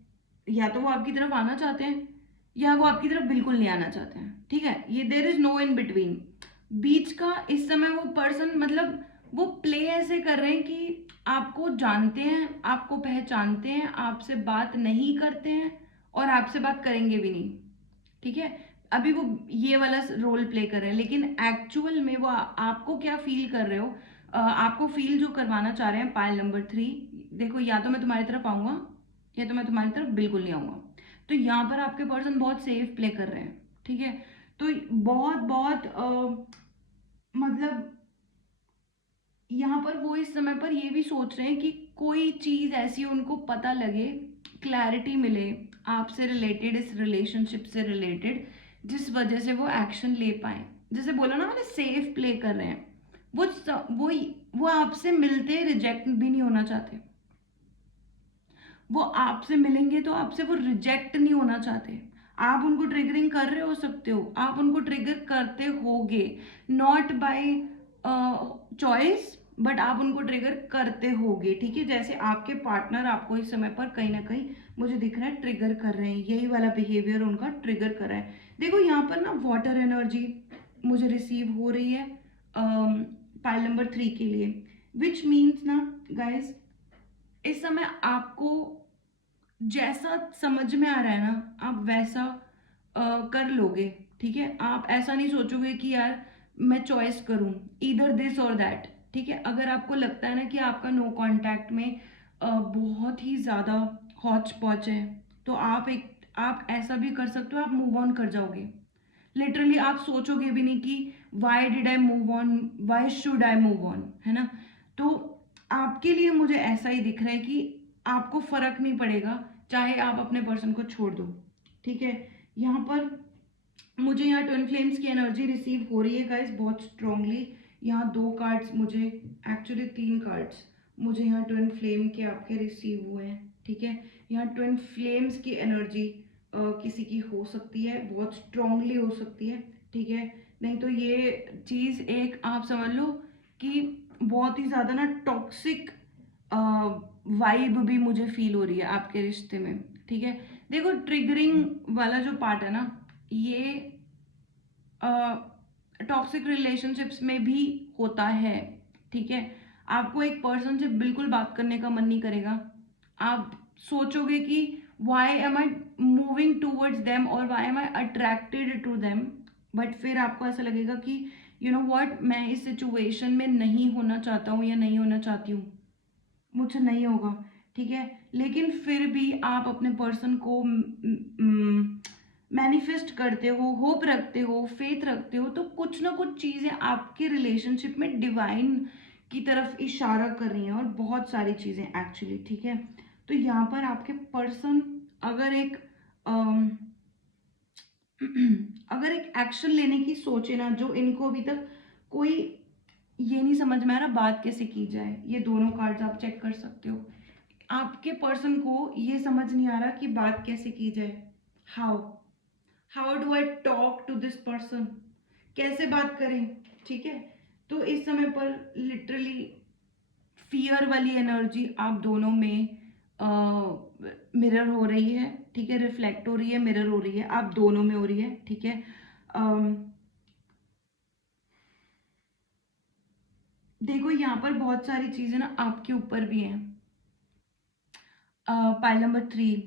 या तो वो आपकी तरफ आना चाहते हैं या वो आपकी तरफ बिल्कुल नहीं आना चाहते हैं। ठीक है, ये there is no in between, बीच का इस समय वो पर्सन, मतलब वो प्ले ऐसे कर रहे हैं कि आपको जानते हैं, आपको पहचानते हैं, आपसे बात नहीं करते हैं और आपसे बात करेंगे भी नहीं। ठीक है, अभी वो ये वाला रोल प्ले कर रहे हैं, लेकिन एक्चुअल में वो आपको क्या फील कर रहे हो, आपको फील जो करवाना चाह रहे हैं पायल नंबर 3। देखो, या तो मैं तुम्हारी तरफ आऊंगा या तो मैं तुम्हारी तरफ बिल्कुल नहीं आऊंगा। तो यहाँ पर आपके पर्सन बहुत सेफ प्ले कर रहे हैं। ठीक है, तो बहुत बहुत मतलब यहाँ पर वो इस समय पर ये भी सोच रहे हैं कि कोई चीज ऐसी उनको पता लगे, क्लैरिटी मिले आपसे रिलेटेड, इस रिलेशनशिप से रिलेटेड, जिस वजह से वो एक्शन ले पाए। जैसे बोला ना मैंने, सेफ प्ले कर रहे हैं। वो वो वो आपसे मिलते रिजेक्ट भी नहीं होना चाहते। वो आपसे मिलेंगे तो आपसे वो रिजेक्ट नहीं होना चाहते। आप उनको ट्रिगरिंग कर रहे हो सकते हो, आप उनको ट्रिगर करते होगे, नॉट बाय चॉइस, बट आप उनको ट्रिगर करते होगे। ठीक है, जैसे आपके पार्टनर आपको इस समय पर कहीं ना कहीं मुझे दिख रहा है ट्रिगर कर रहे हैं, यही वाला बिहेवियर उनका ट्रिगर कर रहा है। देखो यहाँ पर ना वाटर एनर्जी मुझे रिसीव हो रही है पाइल नंबर 3 के लिए, विच मीन्स ना गाइस, इस समय आपको जैसा समझ में आ रहा है ना आप वैसा कर लोगे। ठीक है, आप ऐसा नहीं सोचोगे कि यार मैं चॉइस करूं इधर दिस और दैट। ठीक है, अगर आपको लगता है ना कि आपका नो कांटेक्ट में बहुत ही ज़्यादा हौच पौच है, तो आप ऐसा भी कर सकते हो, आप मूव ऑन कर जाओगे। लिटरली आप सोचोगे भी नहीं कि why did I move on, why should I move on, है ना। तो आपके लिए मुझे ऐसा ही दिख रहा है कि आपको फर्क नहीं पड़ेगा चाहे आप अपने पर्सन को छोड़ दो। ठीक है, यहाँ पर मुझे यहाँ ट्विन फ्लेम्स की एनर्जी रिसीव हो रही है गाइस बहुत स्ट्रांगली। यहाँ 2 कार्ड्स मुझे, एक्चुअली 3 कार्ड्स मुझे यहाँ ट्विन फ्लेम के आपके रिसीव हुए हैं। ठीक है, यहाँ ट्विन फ्लेम्स की एनर्जी किसी की हो सकती है, बहुत स्ट्रांगली हो सकती है। ठीक है, नहीं तो ये चीज़ एक आप समझ लो कि बहुत ही ज़्यादा ना टॉक्सिक वाइब भी मुझे फील हो रही है आपके रिश्ते में। ठीक है, देखो ट्रिगरिंग वाला जो पार्ट है ना, ये टॉक्सिक रिलेशनशिप्स में भी होता है। ठीक है, आपको एक पर्सन से बिल्कुल बात करने का मन नहीं करेगा, आप सोचोगे कि why am I moving towards them और why am I attracted to them, but फिर आपको ऐसा लगेगा कि यू नो व्हाट, मैं इस सिचुएशन में नहीं होना चाहता हूँ या नहीं होना चाहती हूँ, मुझसे नहीं होगा। ठीक है, लेकिन फिर भी आप अपने पर्सन को मैनिफेस्ट करते हो, होप रखते हो, फेथ रखते हो, तो कुछ ना कुछ चीज़ें आपके रिलेशनशिप में डिवाइन की तरफ इशारा कर रही हैं, और बहुत सारी चीज़ें एक्चुअली। ठीक है, तो यहाँ पर आपके पर्सन अगर एक अम, अगर एक एक्शन लेने की सोचे ना, जो इनको अभी तक कोई ये नहीं समझ में आ रहा बात कैसे की जाए। ये दोनों कार्ड्स आप चेक कर सकते हो। आपके पर्सन को ये समझ नहीं आ रहा कि बात कैसे की जाए। How how do I talk to this person, कैसे बात करें। ठीक है, तो इस समय पर लिटरली फियर वाली एनर्जी आप दोनों में मिरर हो रही है। ठीक है, रिफ्लेक्ट हो रही है, मिरर हो रही है, आप दोनों में हो रही है। ठीक है, देखो यहाँ पर बहुत सारी चीजें ना आपके ऊपर भी हैं। पाइल नंबर 3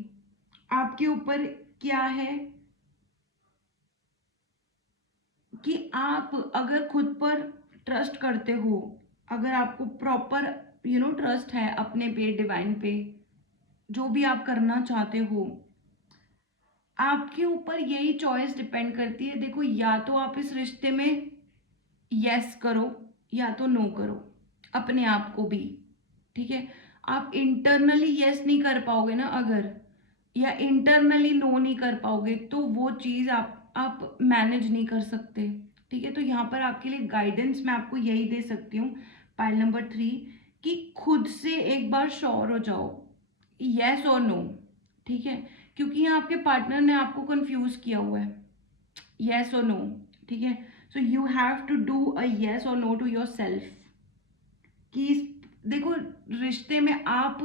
आपके ऊपर क्या है कि आप अगर खुद पर ट्रस्ट करते हो, अगर आपको प्रॉपर ट्रस्ट है अपने पे, डिवाइन पे, जो भी आप करना चाहते हो, आपके ऊपर यही चॉइस डिपेंड करती है। देखो, या तो आप इस रिश्ते में यस करो या तो नो करो, अपने आप को भी। ठीक है, आप इंटरनली यस नहीं कर पाओगे ना अगर, या इंटरनली नो नहीं कर पाओगे, तो वो चीज आप मैनेज नहीं कर सकते। ठीक है, तो यहाँ पर आपके लिए गाइडेंस मैं आपको यही दे सकती हूँ, पाइल नंबर 3, कि खुद से एक बार श्योर हो जाओ, यस और नो। ठीक है, क्योंकि यहाँ आपके पार्टनर ने आपको कंफ्यूज किया हुआ है, यस और नो। ठीक है, so you have to do a yes और नो टू योर सेल्फ, कि देखो, रिश्ते में आप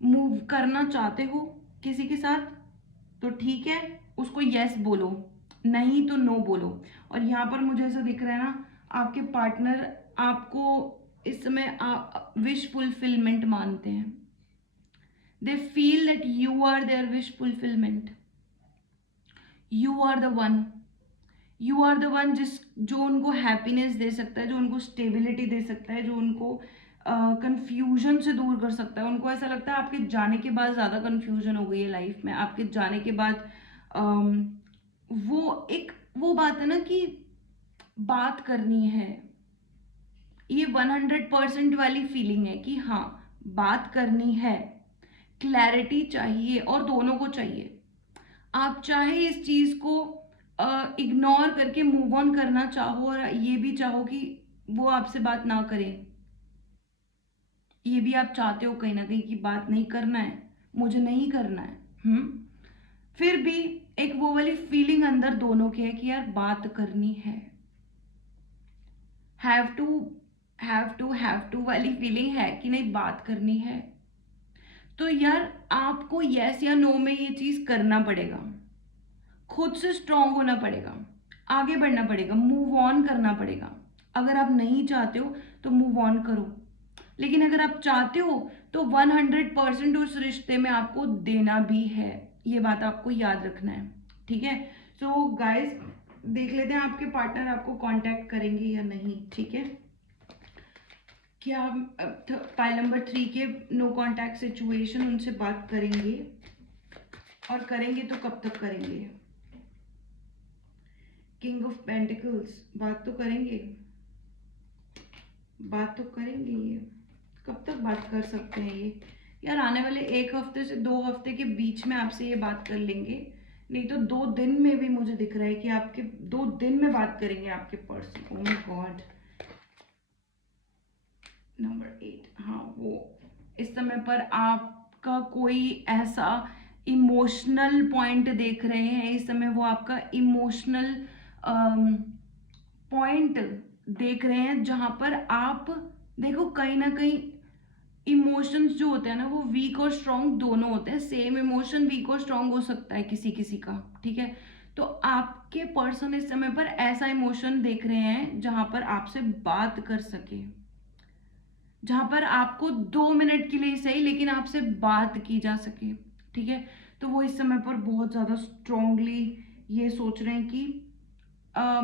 मूव करना चाहते हो किसी के साथ, तो ठीक है, उसको यस बोलो, नहीं तो नो बोलो। और यहाँ पर मुझे ऐसा दिख रहा है ना, आपके पार्टनर आपको इस समय विश फुलफिलमेंट मानते हैं। They feel that you are their wish fulfilment, you are the one, you are the one जो उनको हैप्पीनेस दे सकता है, जो उनको स्टेबिलिटी दे सकता है, जो उनको कंफ्यूजन से दूर कर सकता है। उनको ऐसा लगता है आपके जाने के बाद ज़्यादा कंफ्यूजन हो गई है लाइफ में, आपके जाने के बाद वो बात है ना कि बात करनी है। ये 100% वाली फीलिंग है कि हाँ, बात करनी है, क्लैरिटी चाहिए और दोनों को चाहिए। आप चाहे इस चीज को इग्नोर करके मूव ऑन करना चाहो, और ये भी चाहो कि वो आपसे बात ना करें, ये भी आप चाहते हो कहीं ना कहीं कि बात नहीं करना है, मुझे नहीं करना है। फिर भी एक वो वाली फीलिंग अंदर दोनों की है कि यार बात करनी है, हैव टू हैव टू वाली फीलिंग है कि नहीं, बात करनी है। तो यार आपको यस या नो में ये चीज करना पड़ेगा, खुद से स्ट्रांग होना पड़ेगा, आगे बढ़ना पड़ेगा, मूव ऑन करना पड़ेगा। अगर आप नहीं चाहते हो तो मूव ऑन करो, लेकिन अगर आप चाहते हो तो 100% उस रिश्ते में आपको देना भी है। ये बात आपको याद रखना है। ठीक है, सो गाइस, देख लेते हैं आपके पार्टनर आपको कांटेक्ट करेंगे या नहीं। ठीक है, क्या पाइल नंबर 3 के नो कांटेक्ट सिचुएशन, उनसे बात करेंगे, और करेंगे तो कब तक करेंगे। किंग ऑफ पेंटिकल्स, बात तो करेंगे, बात तो करेंगे ये, कब तक बात कर सकते हैं ये। यार आने वाले 1 हफ्ते से 2 हफ्ते के बीच में आपसे ये बात कर लेंगे, नहीं तो 2 दिन में भी मुझे दिख रहा है कि आपके 2 दिन में बात करेंगे आपके person. O my God, number 8, हाँ, वो इस समय पर आपका कोई ऐसा इमोशनल पॉइंट देख रहे हैं, इस समय वो आपका इमोशनल पॉइंट देख रहे हैं, जहां पर आप देखो कहीं ना कहीं इमोशंस जो होते हैं ना, वो वीक और स्ट्रांग दोनों होते हैं। सेम इमोशन वीक और स्ट्रांग हो सकता है किसी किसी का। ठीक है, तो आपके पर्सन इस समय पर ऐसा इमोशन देख रहे हैं जहां पर आपसे बात कर सके, जहां पर आपको 2 मिनट के लिए सही, लेकिन आपसे बात की जा सके। ठीक है, तो वो इस समय पर बहुत ज्यादा स्ट्रांगली ये सोच रहे हैं कि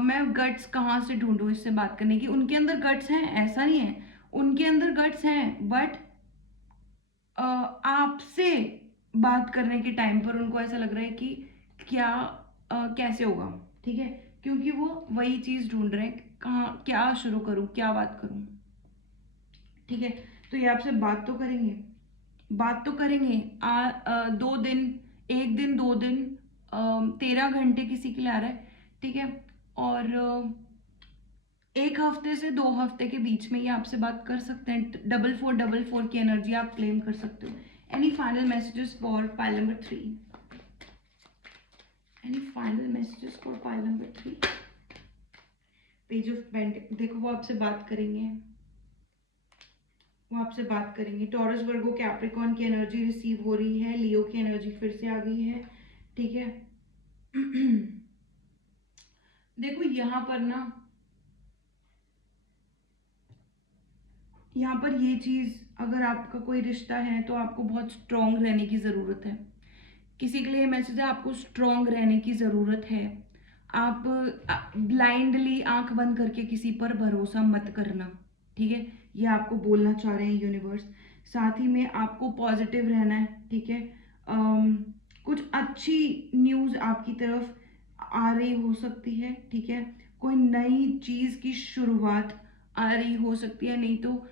मैं गट्स कहाँ से ढूंढूं इससे बात करने की। उनके अंदर गट्स हैं, ऐसा नहीं है, उनके अंदर गट्स हैं, बट आपसे बात करने के टाइम पर उनको ऐसा लग रहा है कि क्या कैसे होगा। ठीक है, क्योंकि वो वही चीज ढूंढ रहे हैं, कहाँ क्या शुरू करूं, क्या बात करूं। ठीक है, तो ये आपसे बात तो करेंगे, बात तो करेंगे। 2 दिन, 1 दिन, 2 दिन, 13 घंटे किसी के लिए आ रहा है। ठीक है, और 1 हफ्ते से 2 हफ्ते के बीच में ये आपसे बात कर सकते हैं। 4444 की एनर्जी आप क्लेम कर सकते हो। Any final messages for pile number 3? Any final messages for pile number 3? Page of pentacle, देखो वो आपसे बात करेंगे, वो आपसे बात करेंगे। टॉरस, वर्गो, कैप्रिकॉन की एनर्जी रिसीव हो रही है। लियो की एनर्जी फिर से आ गई है, ठीक है। देखो यहाँ पर ना, यहाँ पर ये चीज, अगर आपका कोई रिश्ता है तो आपको बहुत स्ट्रांग रहने की जरूरत है। किसी के लिए मैसेज है, आपको स्ट्रांग रहने की जरूरत है। आप ब्लाइंडली आंख बंद करके किसी पर भरोसा मत करना, ठीक है। ये आपको बोलना चाह रहे हैं यूनिवर्स। साथ ही में आपको पॉजिटिव रहना है, ठीक है। कुछ अच्छी न्यूज़ आपकी तरफ आ रही हो सकती है, ठीक है। कोई नई चीज़ की शुरुआत आ रही हो सकती है। नहीं तो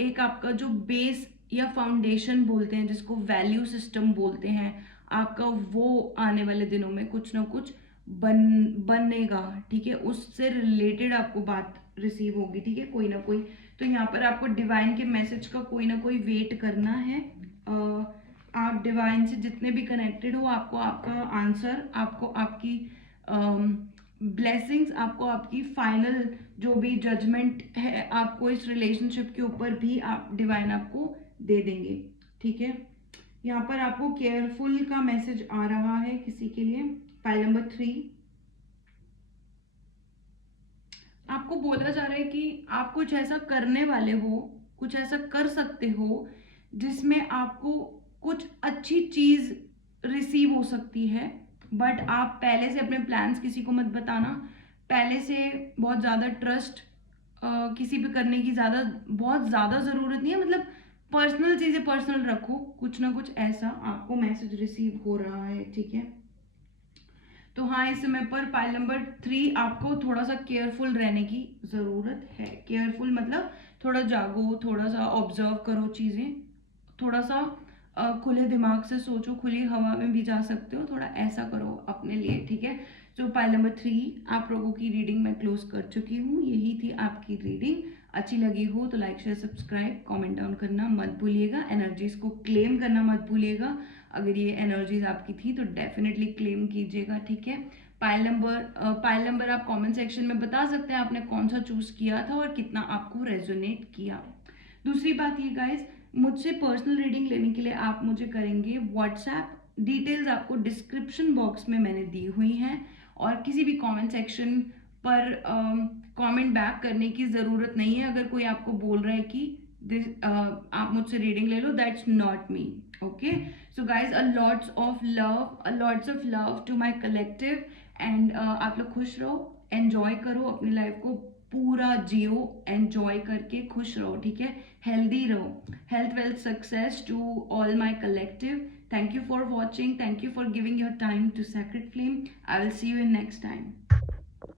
एक आपका जो बेस या फाउंडेशन बोलते हैं, जिसको वैल्यू सिस्टम बोलते हैं, आपका वो आने वाले दिनों में कुछ ना कुछ बनेगा, ठीक है। उससे रिलेटेड आपको बात रिसीव होगी, ठीक है, कोई ना कोई। तो यहाँ पर आपको डिवाइन के मैसेज का कोई ना कोई वेट करना है। आप डिवाइन से जितने भी कनेक्टेड हो, आपको आपका आंसर, आपको आपकी ब्लेसिंग्स, आपको आपकी फाइनल जो भी जजमेंट है आपको इस रिलेशनशिप के ऊपर भी आप डिवाइन आपको दे देंगे, ठीक है। यहाँ पर आपको केयरफुल का मैसेज आ रहा है किसी के लिए। फाइल नंबर 3, आपको बोला जा रहा है कि आप कुछ ऐसा करने वाले हो, कुछ ऐसा कर सकते हो जिसमें आपको कुछ अच्छी चीज रिसीव हो सकती है। बट आप पहले से अपने प्लान्स किसी को मत बताना। पहले से बहुत ज़्यादा ट्रस्ट किसी पे करने की बहुत ज़्यादा ज़रूरत नहीं है। मतलब पर्सनल चीज़ें पर्सनल रखो। कुछ ना कुछ ऐसा आपको मैसेज रिसीव हो रहा है, ठीक है। तो हाँ, इस समय पर पाइल नंबर 3 आपको थोड़ा सा केयरफुल रहने की ज़रूरत है। केयरफुल मतलब थोड़ा जागो, थोड़ा सा ऑब्जर्व करो चीज़ें, थोड़ा सा खुले दिमाग से सोचो, खुली हवा में भी जा सकते हो, थोड़ा ऐसा करो अपने लिए, ठीक है। तो पाइल नंबर 3 आप लोगों की रीडिंग मैं क्लोज कर चुकी हूँ। यही थी आपकी रीडिंग। अच्छी लगी हो तो like, share, subscribe, comment down करना मत भूलिएगा। एनर्जीज को क्लेम करना मत भूलिएगा। अगर ये एनर्जीज आपकी थी तो डेफिनेटली क्लेम कीजिएगा, ठीक है। पाइल नंबर आप कमेंट सेक्शन में बता सकते हैं आपने कौन सा चूज किया था और कितना आपको रेजोनेट किया। दूसरी बात ये गाइस, मुझसे पर्सनल रीडिंग लेने के लिए आप मुझे करेंगे व्हाट्सएप। डिटेल्स आपको डिस्क्रिप्शन बॉक्स में मैंने दी हुई हैं। और किसी भी कमेंट सेक्शन पर कमेंट बैक करने की ज़रूरत नहीं है। अगर कोई आपको बोल रहा है कि आप मुझसे रीडिंग ले लो, that's not me, okay. So guys, a lots of love to my collective. And आप लोग खुश रहो, एंजॉय करो अपनी लाइफ को, पूरा जियो, एंजॉय करके खुश रहो, ठीक है। हेल्दी रहो। Health, wealth, success to all my collective. Thank you for watching. Thank you for giving your time to Sacred Flame. I will see you in next time.